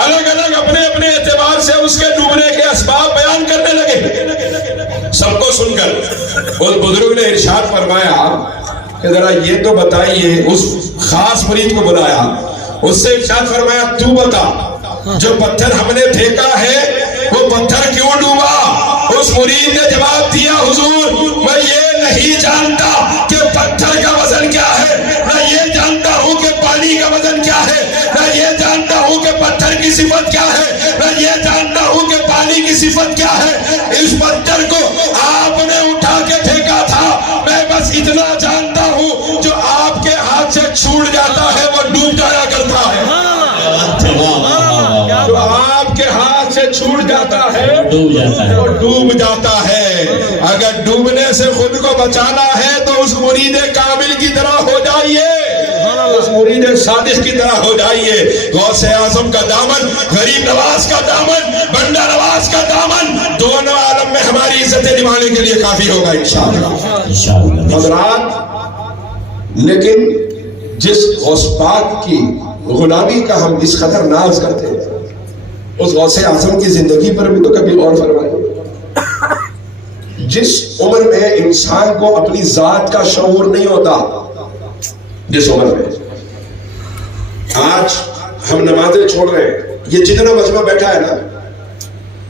الگ الگ اپنے اپنے اعتبار سے اس کے ڈوبنے کے اسباب بیان کرنے لگے. سب کو سن کر اس بزرگ نے ارشاد فرمایا کہ ذرا یہ تو بتائیے, اس خاص مرید کو بلایا, اس سے ارشاد فرمایا تو بتا جو پتھر ہم نے پھینکا ہے وہ پتھر کیوں ڈوبا؟ اس مرید نے جواب دیا حضور میں یہ نہیں جانتا کہ پتھر کا وزن کیا ہے, میں یہ جانتا ہوں کہ پانی کا وزن کیا ہے, میں یہ جانتا ہوں کہ پتھر کی صفت کیا ہے, میں یہ جانتا ہوں کہ پانی کی صفت کیا ہے. اس پتھر کو آپ نے اٹھا کے پھینکا تھا, میں بس اتنا جانتا ہوں جو آپ کے ہاتھ سے چھوٹ جاتا ہے وہ ڈوب جایا کرتا ہے. جو آپ کے ہاتھ سے چھوٹ جاتا ہے وہ ڈوب جاتا ہے. اگر ڈوبنے سے خود کو بچانا ہے تو اس مرید کامل کی طرح ہو جائیے, اس مرید صادق کی طرح ہو جائیے. غوث اعظم کا دامن, غریب نواز کا دامن, بندہ نواز کا دامن دونوں عالم میں ہماری عزتیں نبھانے کے لیے کافی ہوگا انشاءاللہ. حضرات, لیکن جس غوث پاک کی غلامی کا ہم اس قدر ناز کرتے ہیں اس غوث اعظم کی زندگی پر بھی تو کبھی غور فرمائیں. جس عمر میں انسان کو اپنی ذات کا شعور نہیں ہوتا, جس عمر میں آج ہم نمازیں چھوڑ رہے ہیں, یہ جتنا مجمع بیٹھا ہے نا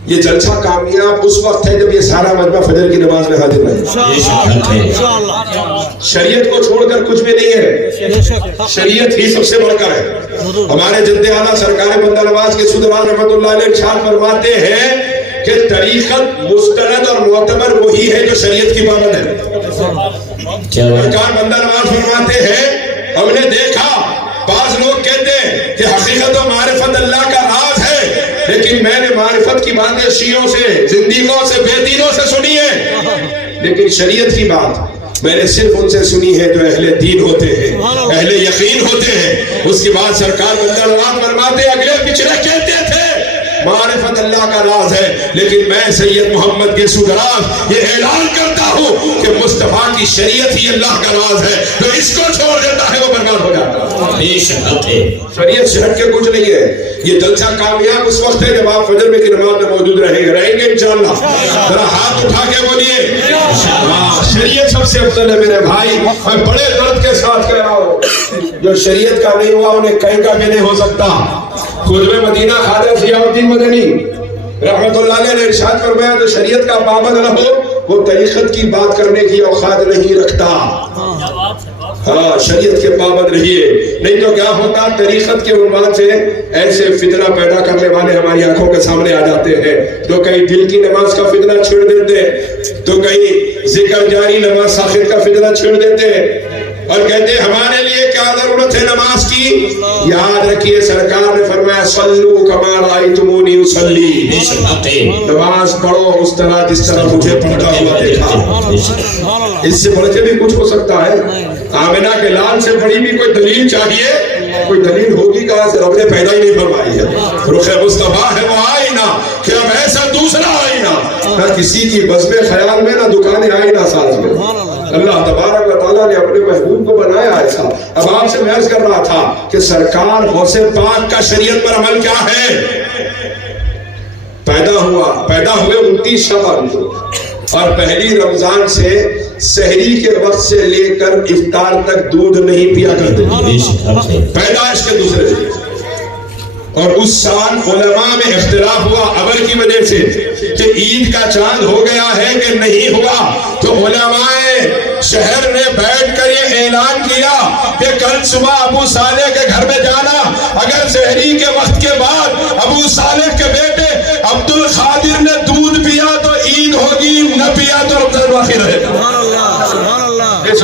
یہ جلسہ کامیاب اس وقت ہے جب یہ سارا مجمع فجر کی نماز میں حاضر رہے. شریعت کو چھوڑ کر کچھ بھی نہیں ہے, شریعت ہی سب سے بڑھ کر ہے. ہمارے جد اعلیٰ سرکار بندہ نواز کے سودران رحمت اللہ علیہ ارشاد فرماتے ہیں کہ طریقت مستند اور معتبر وہی ہے جو شریعت کی پابند ہے. سرکار بندہ نواز فرماتے ہیں ہم نے دیکھا بعض لوگ کہتے ہیں کہ حقیقت و معرفت اللہ کا راز ہے, لیکن میں نے معرفت کی باتیں شیعوں سے, زندیقوں سے, بے دینوں سے سنی ہے, لیکن شریعت کی بات میں نے صرف ان سے سنی ہے جو اہل دین ہوتے ہیں, اہل یقین ہوتے ہیں. اس کی بات سرکار بندہ نواز فرماتے اگلے پچھلے کہتے تھے معرفت اللہ کا راز ہے, لیکن میں سید محمد کے سودراز یہ اعلان کرتا ہوں کہ مصطفیٰ کی شریعت ہی اللہ کا راز ہے. جو اس کو چھوڑ دیتا ہے وہ برباد ہو جاتا ہے. شریعت سے ہٹ کے کچھ نہیں ہے. یہ جلسہ کامیاب اس وقت ہے جب آپ فجر میں کی نماز میں موجود رہیں گے انشاءاللہ. ذرا ہاتھ اٹھا کے بولیے شریعت سب سے افضل ہے میرے بھائی. میں بڑے درد کے ساتھ کہہ رہا ہوں جو شریعت کا نہیں ہوا انہیں کہیں کا بھی نہیں ہو سکتا. خود میں مدینہ خواجہ ضیاء الدین مدنی رحمت اللہ علیہ نے ارشاد فرمایا جو شریعت کا پابند نہ ہو وہ طریقت کی بات کرنے کی اوقات نہیں رکھتا. ہاں, شریعت کے پابند رہیے, نہیں تو کیا ہوتا طریقت کے عنوان سے ایسے فتنہ پیدا کرنے والے ہماری آنکھوں کے سامنے آ جاتے ہیں. تو کہیں دل کی نماز کا فتنہ چھیڑ دیتے, تو کہیں ذکر جاری نماز ساخر کا فتنہ چھیڑ دیتے اور کہتے ہیں ہمارے لیے کیا ضرورت ہے نماز کی. یاد رکھیے سرکار نے فرمایا صلو کما رأیتمونی اصلی, نماز پڑھو اس طرح جس طرح مجھے پڑھتا ہوا دیکھا. اس سے بڑھ کے بھی کچھ ہو سکتا ہے. آمنہ کے لال سے بڑی بھی کوئی دلیل چاہیے, کوئی دلیل ہوگی کہاں سے, رب نے پیدا ہی نہیں فرمائی ہے. رخ مصطفیٰ ہے وہ آئینہ کہ اب ایسا دوسرا آئینہ, نہ کسی کی بزم خیال میں نہ دکان آئینہ ساز میں. اللہ تبارک و تعالیٰ نے اپنے محبوب کو بنایا ایسا. اب آپ سے میں عرض کر رہا تھا کہ سرکار غوث پاک کا شریعت پر عمل کیا ہے. پیدا ہوئے 29 شعبان اور پہلی رمضان سے سحری کے وقت سے لے کر افطار تک دودھ نہیں پیا کرتے, پیدائش کے دوسرے دن. اور اس سال علماء میں اختلاف ہوا ابر کی وجہ سے کہ عید کا چاند ہو گیا ہے کہ نہیں ہوا. تو علماء شہر نے بیٹھ کر یہ اعلان کیا کہ کل صبح ابو صالح کے گھر میں جانا, اگر سحری کے وقت کے بعد ابو صالح کے بیٹے عبد القادر نے دودھ پیا تو عید ہوگی, نہ پیا تو رمضان باقی رہے گا. اس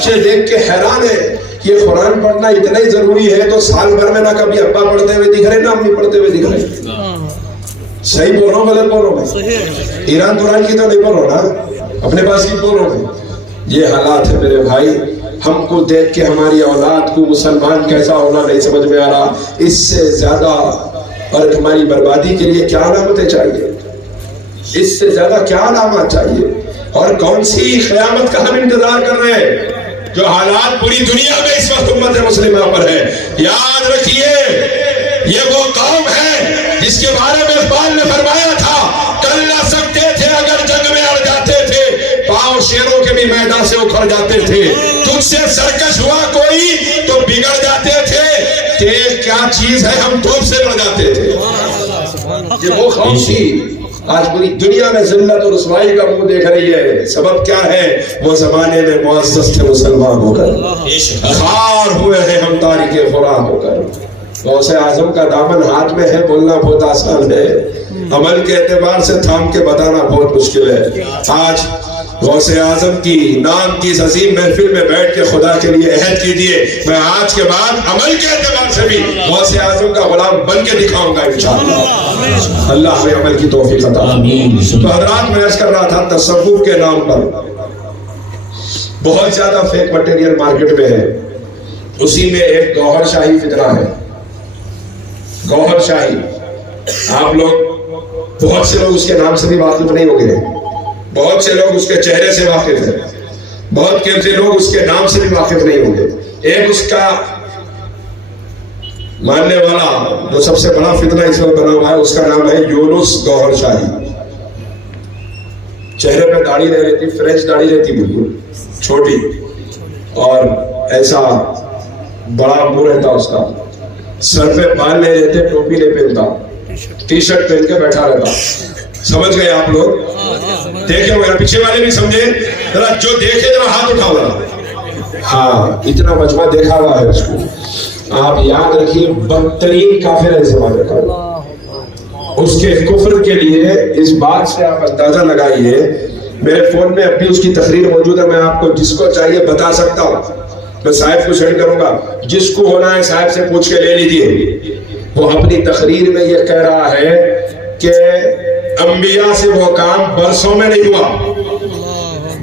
بچے دیکھ کے حیران ہے یہ قرآن پڑھنا اتنا ہی ضروری ہے تو سال بھر میں نہ کبھی ابا پڑھتے ہوئے دکھ رہے نہ امی پڑھتے ہوئے دکھ رہے. صحیح بول رہا ہوں غلط بول رہا ہوں؟ ایران دوران کی تو نہیں بول رہا نا, اپنے پاس کی بول رہا ہوں. یہ حالات ہے میرے بھائی. ہم کو دیکھ کے ہماری اولاد کو مسلمان کیسا ہونا نہیں سمجھ میں آ رہا. اس سے زیادہ اور ہماری بربادی کے لیے کیا علامتیں چاہیے, اس سے زیادہ کیا علامات چاہیے, اور کون سی قیامت کا ہم انتظار کر رہے ہیں جو حالات پوری دنیا میں اس وقت امت مسلمہ پر ہے. یاد رکھیے یہ وہ قوم ہے جس کے بارے میں اقبال نے فرمایا تھا کر نہ سکتے تھے اگر جنگ میں اڑ جاتے تھے, پاؤں شیروں کے بھی میدان سے اکھڑ جاتے تھے, تجھ سے سرکش ہوا کوئی تو بگڑ جاتے تھے, دیکھ کیا چیز ہے ہم توپ سے لڑ جاتے تھے. یہ وہ قوم تھی آج پوری دنیا میں ذلت اور رسوائی کا منہ دیکھ رہی ہے. سبب کیا ہے؟ وہ زمانے میں معزز تھے مسلمان ہو کر, خار ہوئے ہیں ہم تاریخ خدا ہو کر. غوث اعظم کا دامن ہاتھ میں ہے, بولنا بہت آسان ہے, عمل کے اعتبار سے تھام کے بتانا بہت مشکل ہے. آج غوث اعظم کی نام کی اس عظیم محفل میں بیٹھ کے خدا کے لیے عہد کیجیے میں آج کے بعد عمل کے اعتبار سے بھی غوث اعظم کا غلام بن کے دکھاؤں گا انشاءاللہ. اللہ ہمیں عمل کی توفیق عطا. تو حضرات میں عرض کر رہا تھا تصوف کے نام پر بہت زیادہ فیک مٹیریل مارکیٹ میں ہے. اسی میں ایک گوہر شاہی فتنہ ہے. گوہر شاہی آپ لوگ بہت سے لوگ اس کے نام سے بھی واقف نہیں ہو گئے, بہت سے لوگ اس کے چہرے سے واقف ہیں, بہت سے لوگ اس کے نام سے بھی واقف نہیں ہوں گے. ایک اس کا ماننے والا جو سب سے بڑا فتنہ اس وقت بنا ہوا ہے اس کا نام ہے یونس گوہر شاہی. چہرے پہ داڑھی نہیں رہتی, فرینچ داڑھی رہتی بالکل چھوٹی, اور ایسا بڑا منہ رہتا اس کا, سر پہ بال نہیں رہتے, ٹوپی نہیں پہنتا, ٹی شرٹ پہن کے بیٹھا رہتا. سمجھ گئے آپ لوگ؟ دیکھے ہوئے پیچھے والے بھی سمجھے ذرا, جو دیکھے ذرا ہاتھ اٹھاؤ ذرا. ہاں اتنا مجموعہ دیکھا ہوا ہے اس کو. آپ یاد رکھیے بدترین کافر ہے زمانے کا. اس کے کفر کے لیے اس بات سے آپ اندازہ لگائیے, میرے فون میں اب بھی اس کی تقریر موجود ہے, میں آپ کو جس کو چاہیے بتا سکتا ہوں, میں صاحب کو سینڈ کروں گا, جس کو ہونا ہے صاحب سے پوچھ کے لے لیجیے. وہ اپنی تقریر میں یہ کہہ رہا ہے کہ انبیاء سے وہ کام برسوں میں نہیں ہوا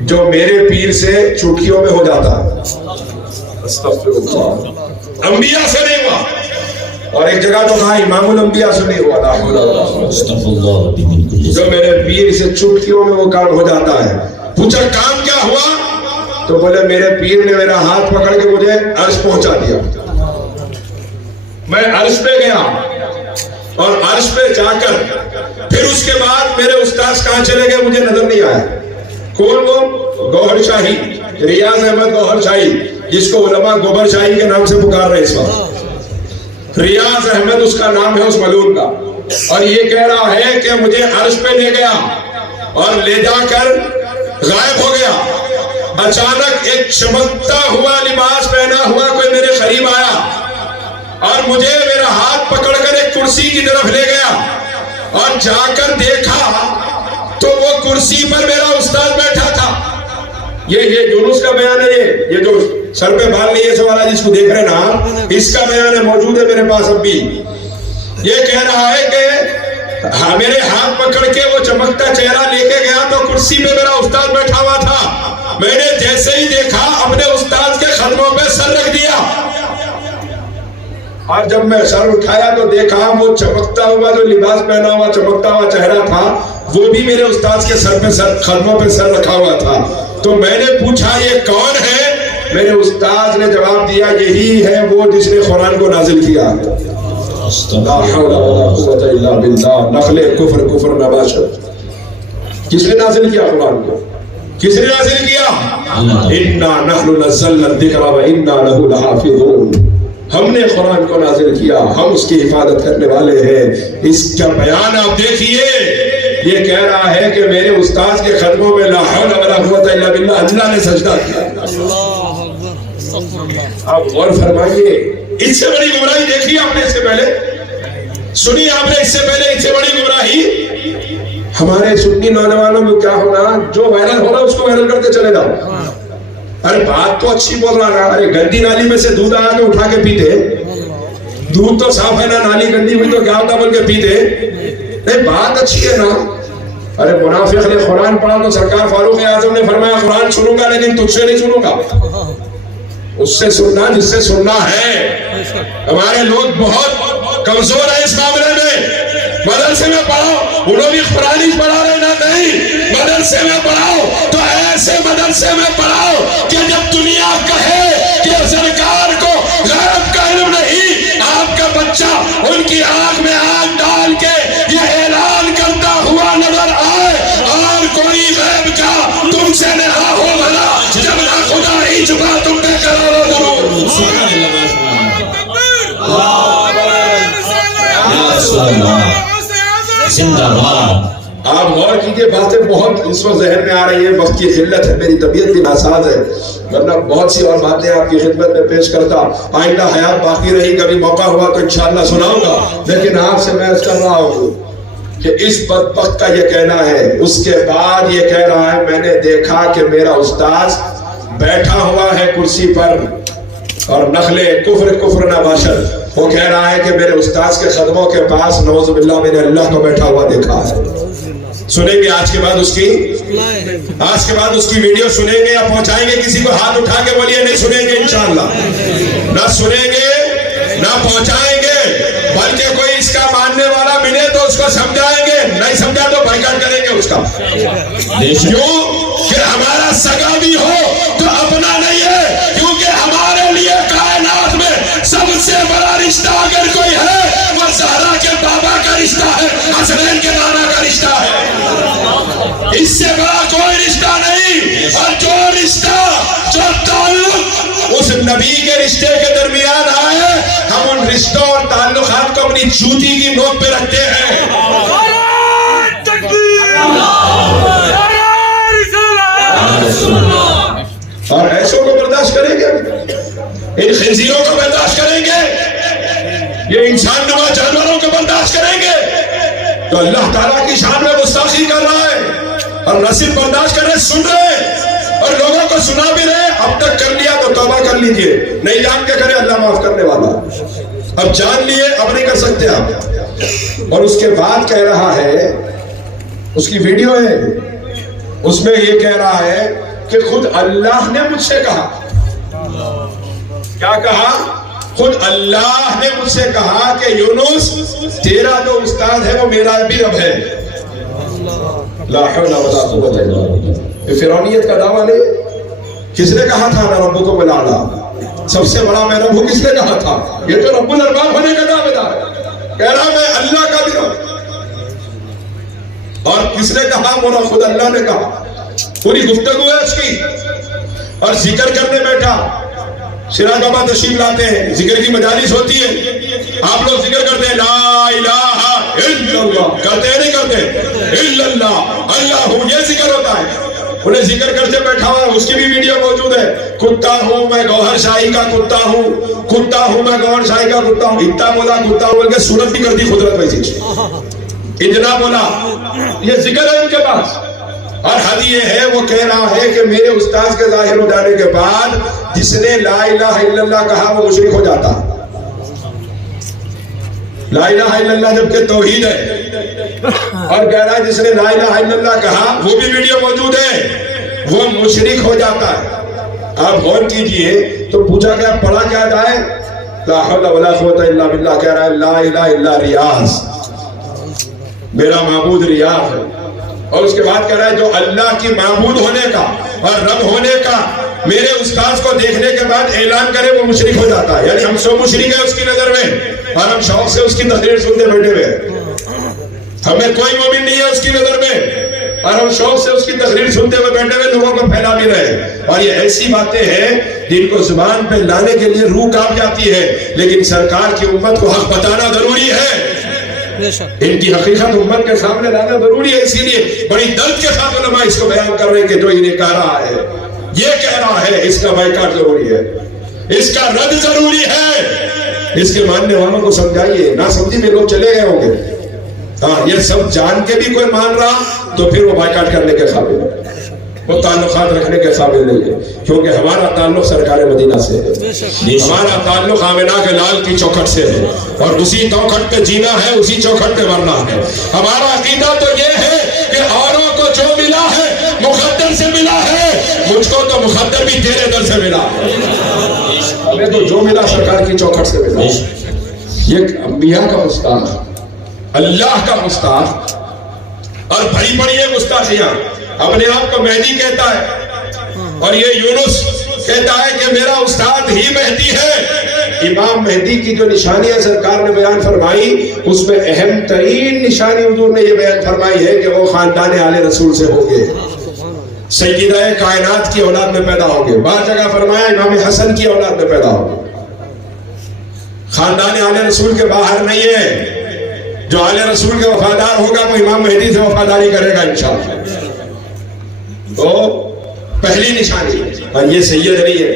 جو میرے پیر سے چٹکیوں میں ہو جاتا ہے. استغفر اللہ, انبیاء سے نہیں ہوا. اور ایک جگہ تو کہا امام الانبیاء سے نہیں ہوا تھا, جو میرے پیر سے چٹکیوں میں وہ کام ہو جاتا ہے. پوچھا کام کیا ہوا تو بولے میرے پیر نے میرا ہاتھ پکڑ کے مجھے عرش پہنچا دیا. میں عرش پہ گیا اور عرش پہ جا کر پھر اس کے بعد میرے استاذ کہاں چلے گئے مجھے نظر نہیں آیا. کون وہ؟ گوہر شاہی, ریاض احمد گوہر شاہی, جس کو علماء گوہر شاہی کے نام سے پکار رہے اس وقت. ریاض احمد اس کا نام ہے اس ملعون کا, اور یہ کہہ رہا ہے کہ مجھے عرش پہ لے گیا اور لے جا کر غائب ہو گیا. اچانک ایک چمکتا ہوا لباس پہنا ہوا کوئی میرے قریب آیا اور مجھے میرا ہاتھ پکڑ کر ایک کرسی کی طرف لے گیا, اور جا کر دیکھا تو وہ کرسی پر میرا استاد بیٹھا تھا. یہ یونس کا بیان ہے, یہ جو سر پہ بال نہیں ہے سوالا جس کو دیکھ رہے نا, اس کا بیان ہے, موجود ہے میرے پاس اب بھی. یہ کہہ رہا ہے کہ میرے ہاتھ پکڑ کے وہ چمکتا چہرہ لے کے گیا تو کرسی پہ میرا استاد بیٹھا ہوا تھا. میں نے جیسے ہی دیکھا اپنے استاد کے قدموں پہ سر رکھ دیا, اور جب میں سر اٹھایا تو دیکھا وہ چمکتا ہوا جو لباس پہنا ہوا چمکتا ہوا چہرہ تھا وہ بھی میرے استاد کے سر پہ قدموں پہ سر رکھا ہوا تھا. تو میں نے پوچھا یہ کون ہے؟ میرے استاد نے جواب دیا یہی ہے وہ جس نے قرآن کو نازل کیا. لا حول ولا قوت الا باللہ. نخل کفر کفر نباشت. کس نے نازل کیا قرآن کو؟ کس نے نازل کیا؟ انا نحن نزلنا الذکر وانا له لحافظون. ہم نے قرآن کو نازل کیا, ہم اس کی حفاظت کرنے والے ہیں. اس کا بیان آپ دیکھیے, یہ کہہ رہا ہے کہ میرے استاد کے قدموں میں لا حول ولا قوت الا باللہ اللہ نے سجدہ کیا. آپ غور فرمائیے, اس سے بڑی گمراہی دیکھی آپ نے اس سے پہلے, سنی آپ نے اس سے پہلے اس سے بڑی گمراہی. ہمارے سنی نوجوانوں میں کیا ہونا, جو وائرل ہونا اس کو وائرل کرتے چلے جاؤ. ارے بات تو اچھی بول رہا نا, ارے گندی نالی میں سے دودھ آیا تو اٹھا کے پیتے, دودھ تو صاف ہے نا, نالی گندی ہوئی تو کیا ہوتا بول کے پیتے, نہیں بات اچھی ہے نا. ارے منافق نے قرآن پڑھا تو سرکار فاروق اعظم نے فرمایا قرآن سنوں گا لیکن تجھ سے نہیں سنوں گا, اس سے سننا جس سے سننا ہے. ہمارے لوگ بہت کمزور ہیں اس معاملے میں. مدرسے میں پڑھاؤ, انہوں بھی قرآن ہی پڑھا رہے نا, نہیں مدرسے میں پڑھاؤ تو ایسے مدرسے میں پڑھاؤ کہ جب دنیا کہے کہ سرکار کو غیب کا علم نہیں, آپ کا بچہ ان کی آنکھ میں آنکھ ڈال کے یہ اعلان کرتا ہوا نظر آئے, اور کوئی غیب کا تم سے نہ ہو بھلا, جب نہ خدا ہی چھپا تم نے کرو ضرور. زندہ باد. آپ غور کیجئے, باتیں بہت اس وقت ذہن میں آ رہی ہیں, وقت کی قلت ہے, میری طبیعت بھی ناساز ہے, ورنہ بہت سی اور باتیں آپ کی خدمت میں پیش کرتا. آئندہ حیات باقی رہی, کبھی موقع ہوا تو انشاءاللہ سناؤں گا, لیکن آپ سے میں عرض کر رہا ہوں کہ اس بدبخت کا یہ کہنا ہے, اس کے بعد یہ کہہ رہا ہے میں نے دیکھا کہ میرا استاذ بیٹھا ہوا ہے کرسی پر اور نخلے کفر نہ باشد, وہ کہہ رہا ہے کہ میرے استاذ کے قدموں کے پاس نعوذ باللہ میں نے اللہ کو بیٹھا ہوا دیکھا ہے. سنیں گے آج کے بعد اس کی ویڈیو سنیں گے یا پہنچائیں گے کسی کو؟ ہاتھ اٹھا کے بولیے نہیں سنیں گے انشاءاللہ. نہ سنیں گے نہ پہنچائیں گے, بلکہ کوئی اس کا ماننے والا ملے تو اس کو سمجھائیں گے, نہیں سمجھا تو بائیکاٹ کریں گے اس کا. کیوں کہ ہمارا سگا بھی ہو تو اپنا نہیں ہے, کیونکہ ہمارے لیے کائنات میں سب سے بڑا رشتہ اگر کوئی ہے وہ زہرا کے بابا کا رشتہ ہے, حسنین کے نانا کا رشتہ ہے. اس سے بڑا کوئی رشتہ نہیں. اور جو رشتہ, جو تعلق اس نبی کے رشتے کے درمیان آئے, ہم ان رشتوں اور تعلقات کو اپنی جوتی کی نوک پہ رکھتے ہیں. اور ایسوں کو برداشت کریں گے, ان خنزیروں کو برداشت کریں گے, یہ انسان نما جانوروں کو برداشت کریں گے, تو اللہ تعالیٰ کی شان میں گستاخی کر رہا ہے. اور نہ صرف برداشت کر رہے, سن رہے اور لوگوں کو سنا بھی رہے. اب تک کر لیا تو توبہ کر لیجئے, نہیں جان کے کرے اللہ معاف کرنے والا. اب جان لیے اب نہیں کر سکتے آپ. اور اس کے بعد کہہ رہا ہے, اس کی ویڈیو ہے, اس میں یہ کہہ رہا ہے کہ خود اللہ نے مجھ سے کہا. کیا کہا؟ خود اللہ نے مجھ سے کہا کہ یونس تیرا جو استاد ہے وہ میرا بھی رب ہے. لا حول ولا قوت الا باللہ. یہ فرعونیت کا دعویٰ نہیں. کس نے کہا تھا میں ربکم الاعلیٰ, سب سے بڑا میں رب ہوں, کس نے کہا تھا؟ یہ تو رب الارباب ہونے کا دعویٰ ہے, کہہ رہا میں اللہ کا بھی رب. اور کس نے کہا؟ مولا خود اللہ نے کہا. پوری گفتگو ہے اس کی. اور ذکر کرنے بیٹھا, سراج بابا تشریف لاتے ہیں, ذکر کی مجالس ہوتی ہے, آپ لوگ ذکر کرتے ہیں لا الہ الا اللہ, کرتے ہیں نہیں کرتے؟ الا اللہ, اللہ, یہ ذکر ہوتا ہے. انہیں ذکر کرتے بیٹھا ہوا, اس کی بھی ویڈیو موجود ہے. کتا ہوں میں گوہر شاہی کا کتا ہوں, کتا ہوں میں گوہر شاہی کا کتا ہوں. اتنا بولا کتا ہوں بول کے صورت بھی کرتی قدرت ویسی, اتنا بولا. یہ ذکر ہے ان کے پاس. اور حد یہ ہے, وہ کہہ رہا ہے کہ میرے استاذ کے ظاہر ہو جانے کے بعد جس نے لا الہ الا اللہ کہا وہ مشرک ہو جاتا. لا الہ الا اللہ جبکہ توحید ہے, اور کہہ رہا ہے جس نے لا الہ الا اللہ کہا, وہ بھی ویڈیو موجود ہے, وہ مشرک ہو جاتا ہے. آپ غور کیجئے تو پوچھا گیا پڑھا کیا جائے؟ لا حول ولا قوت الا باللہ. کہہ رہا ہے لا الہ الا ریاض, میرا معبود ریاض ہے. اور اس کے بعد کہہ رہا ہے جو اللہ کی معبود ہونے کا اور رب ہونے کا میرے استاذ کو دیکھنے کے بعد اعلان کرے وہ مشرک ہو جاتا ہے. یعنی ہم سو مشرک ہیں اس کی نظر میں, اور ہم شوق سے اس کی تقریر سنتے بیٹھے ہوئے. ہمیں کوئی مومن نہیں ہے اس کی نظر میں, اور ہم شوق سے اس کی تقریر سنتے ہوئے بیٹھے ہوئے لوگوں کو پھیلا بھی رہے. اور یہ ایسی باتیں ہیں جن کو زبان پہ لانے کے لیے روح کانپ جاتی ہے, لیکن سرکار کی امت کو حق بتانا ضروری ہے. ان کی حقیقت امت کے سامنے لانا ضروری ہے. اسی لیے بڑی درد کے ساتھ علماء اس کو بیان کر رہے ہیں کہ جو انہیں کہہ رہا ہے, یہ کہہ رہا ہے, اس کا بائیکاٹ ضروری ہے, اس کا رد ضروری ہے. اس کے ماننے والوں کو سمجھائیے, نہ سمجھی میں لوگ چلے گئے ہوں گے. ہاں, یہ سب جان کے بھی کوئی مان رہا تو پھر وہ بائیکاٹ کرنے کے قابل ہے. وہ تعلقات رکھنے کے قابل نہیں ہے، کیونکہ ہمارا تعلق سرکار مدینہ سے ہے، ہمارا تعلق آمنہ کے لال کی چوکھٹ سے ہے، اور اسی چوکھٹ پہ جینا ہے، اسی چوکھٹ پہ مرنا ہے۔ ہمارا عقیدہ تو یہ ہے کہ اوروں کو جو ملا ہے مقدر سے ملا ہے، مجھ کو تو مقدر بھی تیرے در سے ملا ہے، ہمیں تو جو ملا سرکار کی چوکھٹ سے ملا۔ یہ انبیاء کا گستاخ، اللہ کا گستاخ، اور بڑی بڑی یہ گستاخیاں، اپنے آپ کو مہدی کہتا ہے، اور یہ یونس کہتا ہے کہ میرا استاد ہی مہدی ہے۔ امام مہدی کی جو نشانیاں سرکار نے بیان فرمائی، اس میں اہم ترین نشانی حضور نے یہ بیان فرمائی ہے کہ وہ خاندان آل رسول سے ہوں گے، سیدہ کائنات کی اولاد میں پیدا ہوں گے۔ بعض جگہ فرمایا امام حسن کی اولاد میں پیدا ہوں گے۔ خاندان آل رسول کے باہر نہیں ہے، جو آل رسول کے وفادار ہوگا وہ امام مہدی سے وفاداری کرے گا انشاءاللہ۔ تو پہلی نشانی، اور یہ سید نہیں ہے۔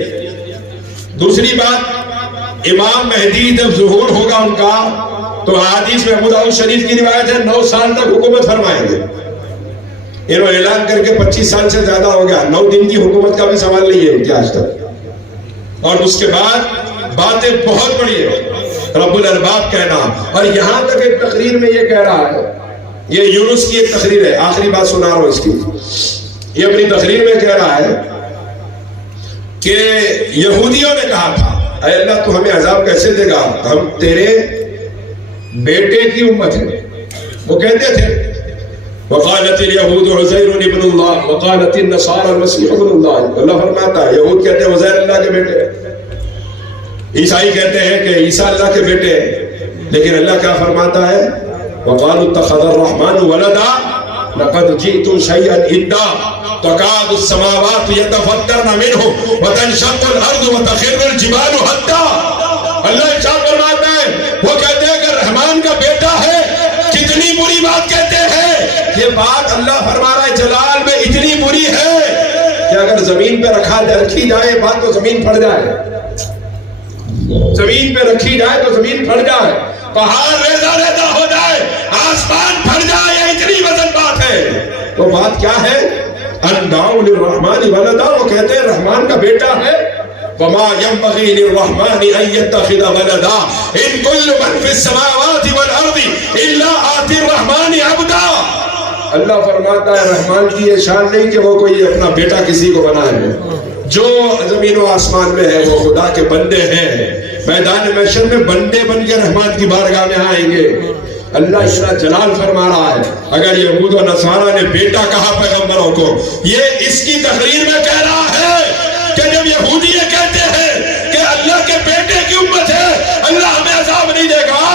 دوسری بات، امام مہدی جب ظہور ہوگا ان کا، تو حدیث میں ابو داؤد شریف کی روایت ہے 9 سال تک حکومت فرمائیں گے۔ انہوں نے اعلان کر کے 25 سال سے زیادہ ہو گیا، 9 دن کی حکومت کا بھی سوال نہیں ہے ان کے آج تک۔ اور اس کے بعد باتیں بہت بڑی ہے، رب الارباب کہنا، اور یہاں تک ایک تقریر میں یہ کہہ رہا ہے، یہ یونس کی ایک تقریر ہے، آخری بات سنا رہا ہوں اس کی، یہ اپنی تقریر میں کہہ رہا ہے کہ یہودیوں نے کہا تھا اے اللہ تو ہمیں عذاب کیسے دے گا، ہم تیرے بیٹے کی امت ہیں، وہ کہتے تھے وقالت اليهود عزير ابن الله وقالت النصارى المسيح ابن الله۔ اللہ فرماتا ہے یہود کہتے ہیں عزیر اللہ کے بیٹے ہیں، عیسائی کہتے ہیں کہ عیسیٰ اللہ کے بیٹے ہیں، لیکن اللہ کیا فرماتا ہے وقالوا اتخذ الرحمن ولدا لقد جئتم شيئا إدا تكاد السماوات يتفطرن منه وتنشق الأرض وتخر الجبال هدا۔ اللہ ارشاد فرماتا ہے وہ کہتے ہیں کہ رحمان کا بیٹا ہے، کتنی بری بات کہتے ہیں، یہ بات اللہ فرما رہا ہے جلال میں اتنی بری ہے کہ اگر زمین پہ رکھی جائے بات تو زمین پھٹ جائے، زمین پہ رکھی جائے تو زمین پھٹ جائے، پہاڑ ریزہ ریزہ ہو جائے، آسمان پھٹ جائے، یہ اتنی وزن بات ہے۔ تو بات کیا ہے ان دعوا للرحمن ولدا، وہ کہتے ہیں رحمان کا بیٹا ہے، وما ينبغي للرحمن ان يتخذ ولدا ان كل من في السماوات والارض الا آتي الرحمن عبدا۔ اللہ فرماتا ہے رحمان کی یہ شان نہیں کہ وہ کوئی اپنا بیٹا کسی کو بنائے، جو زمین و آسمان میں ہے وہ خدا کے بندے ہیں، میدان محشر میں بندے بن کے رحمان کی بارگاہ میں آئیں گے۔ اللہ اتنا جلال فرما رہا ہے، اگر یہود و نصارہ نے بیٹا کہا پیغمبروں کو، یہ اس کی تقریر میں کہہ رہا ہے کہ جب یہودی یہ کہتے ہیں کہ اللہ کے بیٹے کی امت ہے، اللہ ہمیں عذاب نہیں دے گا،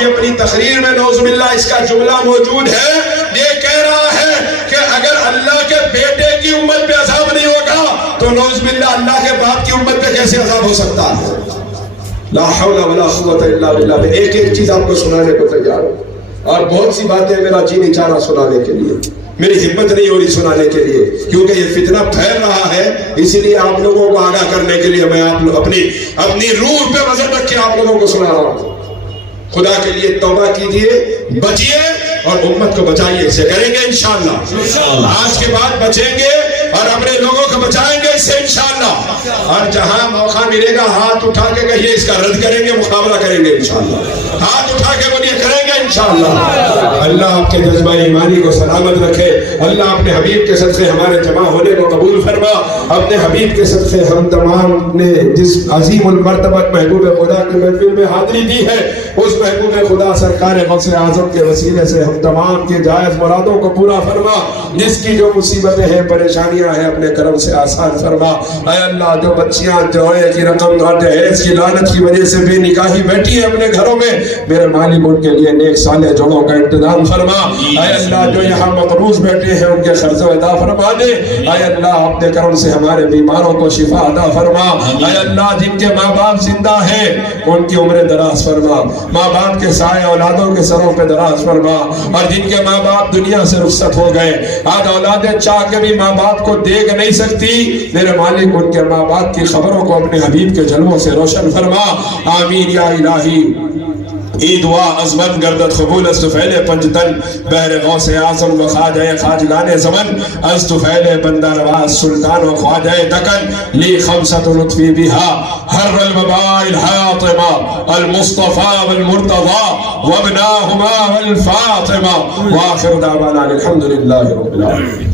یہ اپنی تقریر میں نعوذ باللہ اس کا جملہ موجود ہے، یہ کہہ رہا ہے کہ اگر اللہ کے بیٹے کی امت پہ عذاب نہیں ہوگا تو نعوذ باللہ اللہ کے باپ کی امت پہ کیسے عذاب ہو سکتا ہے؟ لا حول ولا قوت الا باللہ۔ میں ایک ایک چیز آپ کو سنانے کو تیار ہوں، اور بہت سی باتیں میرا جی نہیں چاہ رہا سنانے کے لیے، میری ہمت نہیں ہو رہی سنانے کے لیے، کیونکہ یہ فتنہ پھیل رہا ہے، اسی لیے آپ لوگوں کو آگاہ کرنے کے لیے میں آپ اپنی روح پہ وزن رکھ کے آپ لوگوں کو سنا رہا ہوں۔ خدا کے لیے توبہ کیجئے، بچیے اور امت کو بچائیے، اسے کریں گے انشاءاللہ، آج کے بعد بچیں گے اور اپنے لوگوں کو بچائیں گے اس سے انشاءاللہ، اور جہاں موقع ملے گا ہاتھ اٹھا کے کہیے اس کا رد کریں گے، مقابلہ کریں گے انشاءاللہ، ہاتھ اٹھا کے بولیے کریں گے انشاءاللہ۔ اللہ آپ کے جذبہ ایمانی کو سلامت رکھے، اللہ اپنے حبیب کے صدقے ہمارے جمع ہونے کو قبول فرما، اپنے حبیب کے صدقے ہم تمام نے جس عظیم المرتبت محبوب خدا کے محفل میں حاضری دی ہے، اس محبوب خدا سرکار غوث اعظم کے وسیلے سے ہم تمام کے جائز مرادوں کو پورا فرما، جس کی جو مصیبتیں ہیں پریشانیاں ہیں اپنے کرم سے آسان فرما۔ اے اللہ جو بچیاں جوئے کی رقم دہیج کی لعنت کی وجہ سے بے نکاحی بیٹھی ہیں اپنے گھروں میں، میرے مالک ان کے لیے نیک صالح جوڑوں کا انتظام فرما۔ اے اللہ جو یہاں مقروض بیٹھے ہیں ان کے قرض ادا فرما دے۔ اے اللہ اپنے کرم سے ہمارے بیماروں کو شفا عطا فرما۔ اے اللہ جن کے ماں باپ زندہ ہیں ان کی عمر دراز فرما، ماں باپ کے سائے اولادوں کے سروں پہ دراز فرما، اور جن کے ماں باپ دنیا سے رخصت ہو گئے، آج اولادیں چاہ کے بھی ماں باپ کو دیکھ نہیں سکتی، میرے مالک ان کے ماں باپ کی خبروں کو اپنے حبیب کے جلووں سے روشن فرما۔ آمین یا الہی ای دعا عظمت گردت قبول از طفیل پنجتن بہر غوث اعظم و خواجہ خواجگان زمن از طفیل بندہ نواز سلطان و خواجہ دکن لی خمسة لطفی بها حر المباء الحاطمہ المصطفى والمرتضى وابناهما والفاطمہ وآخر دعوانا الحمد للہ رب العالمین.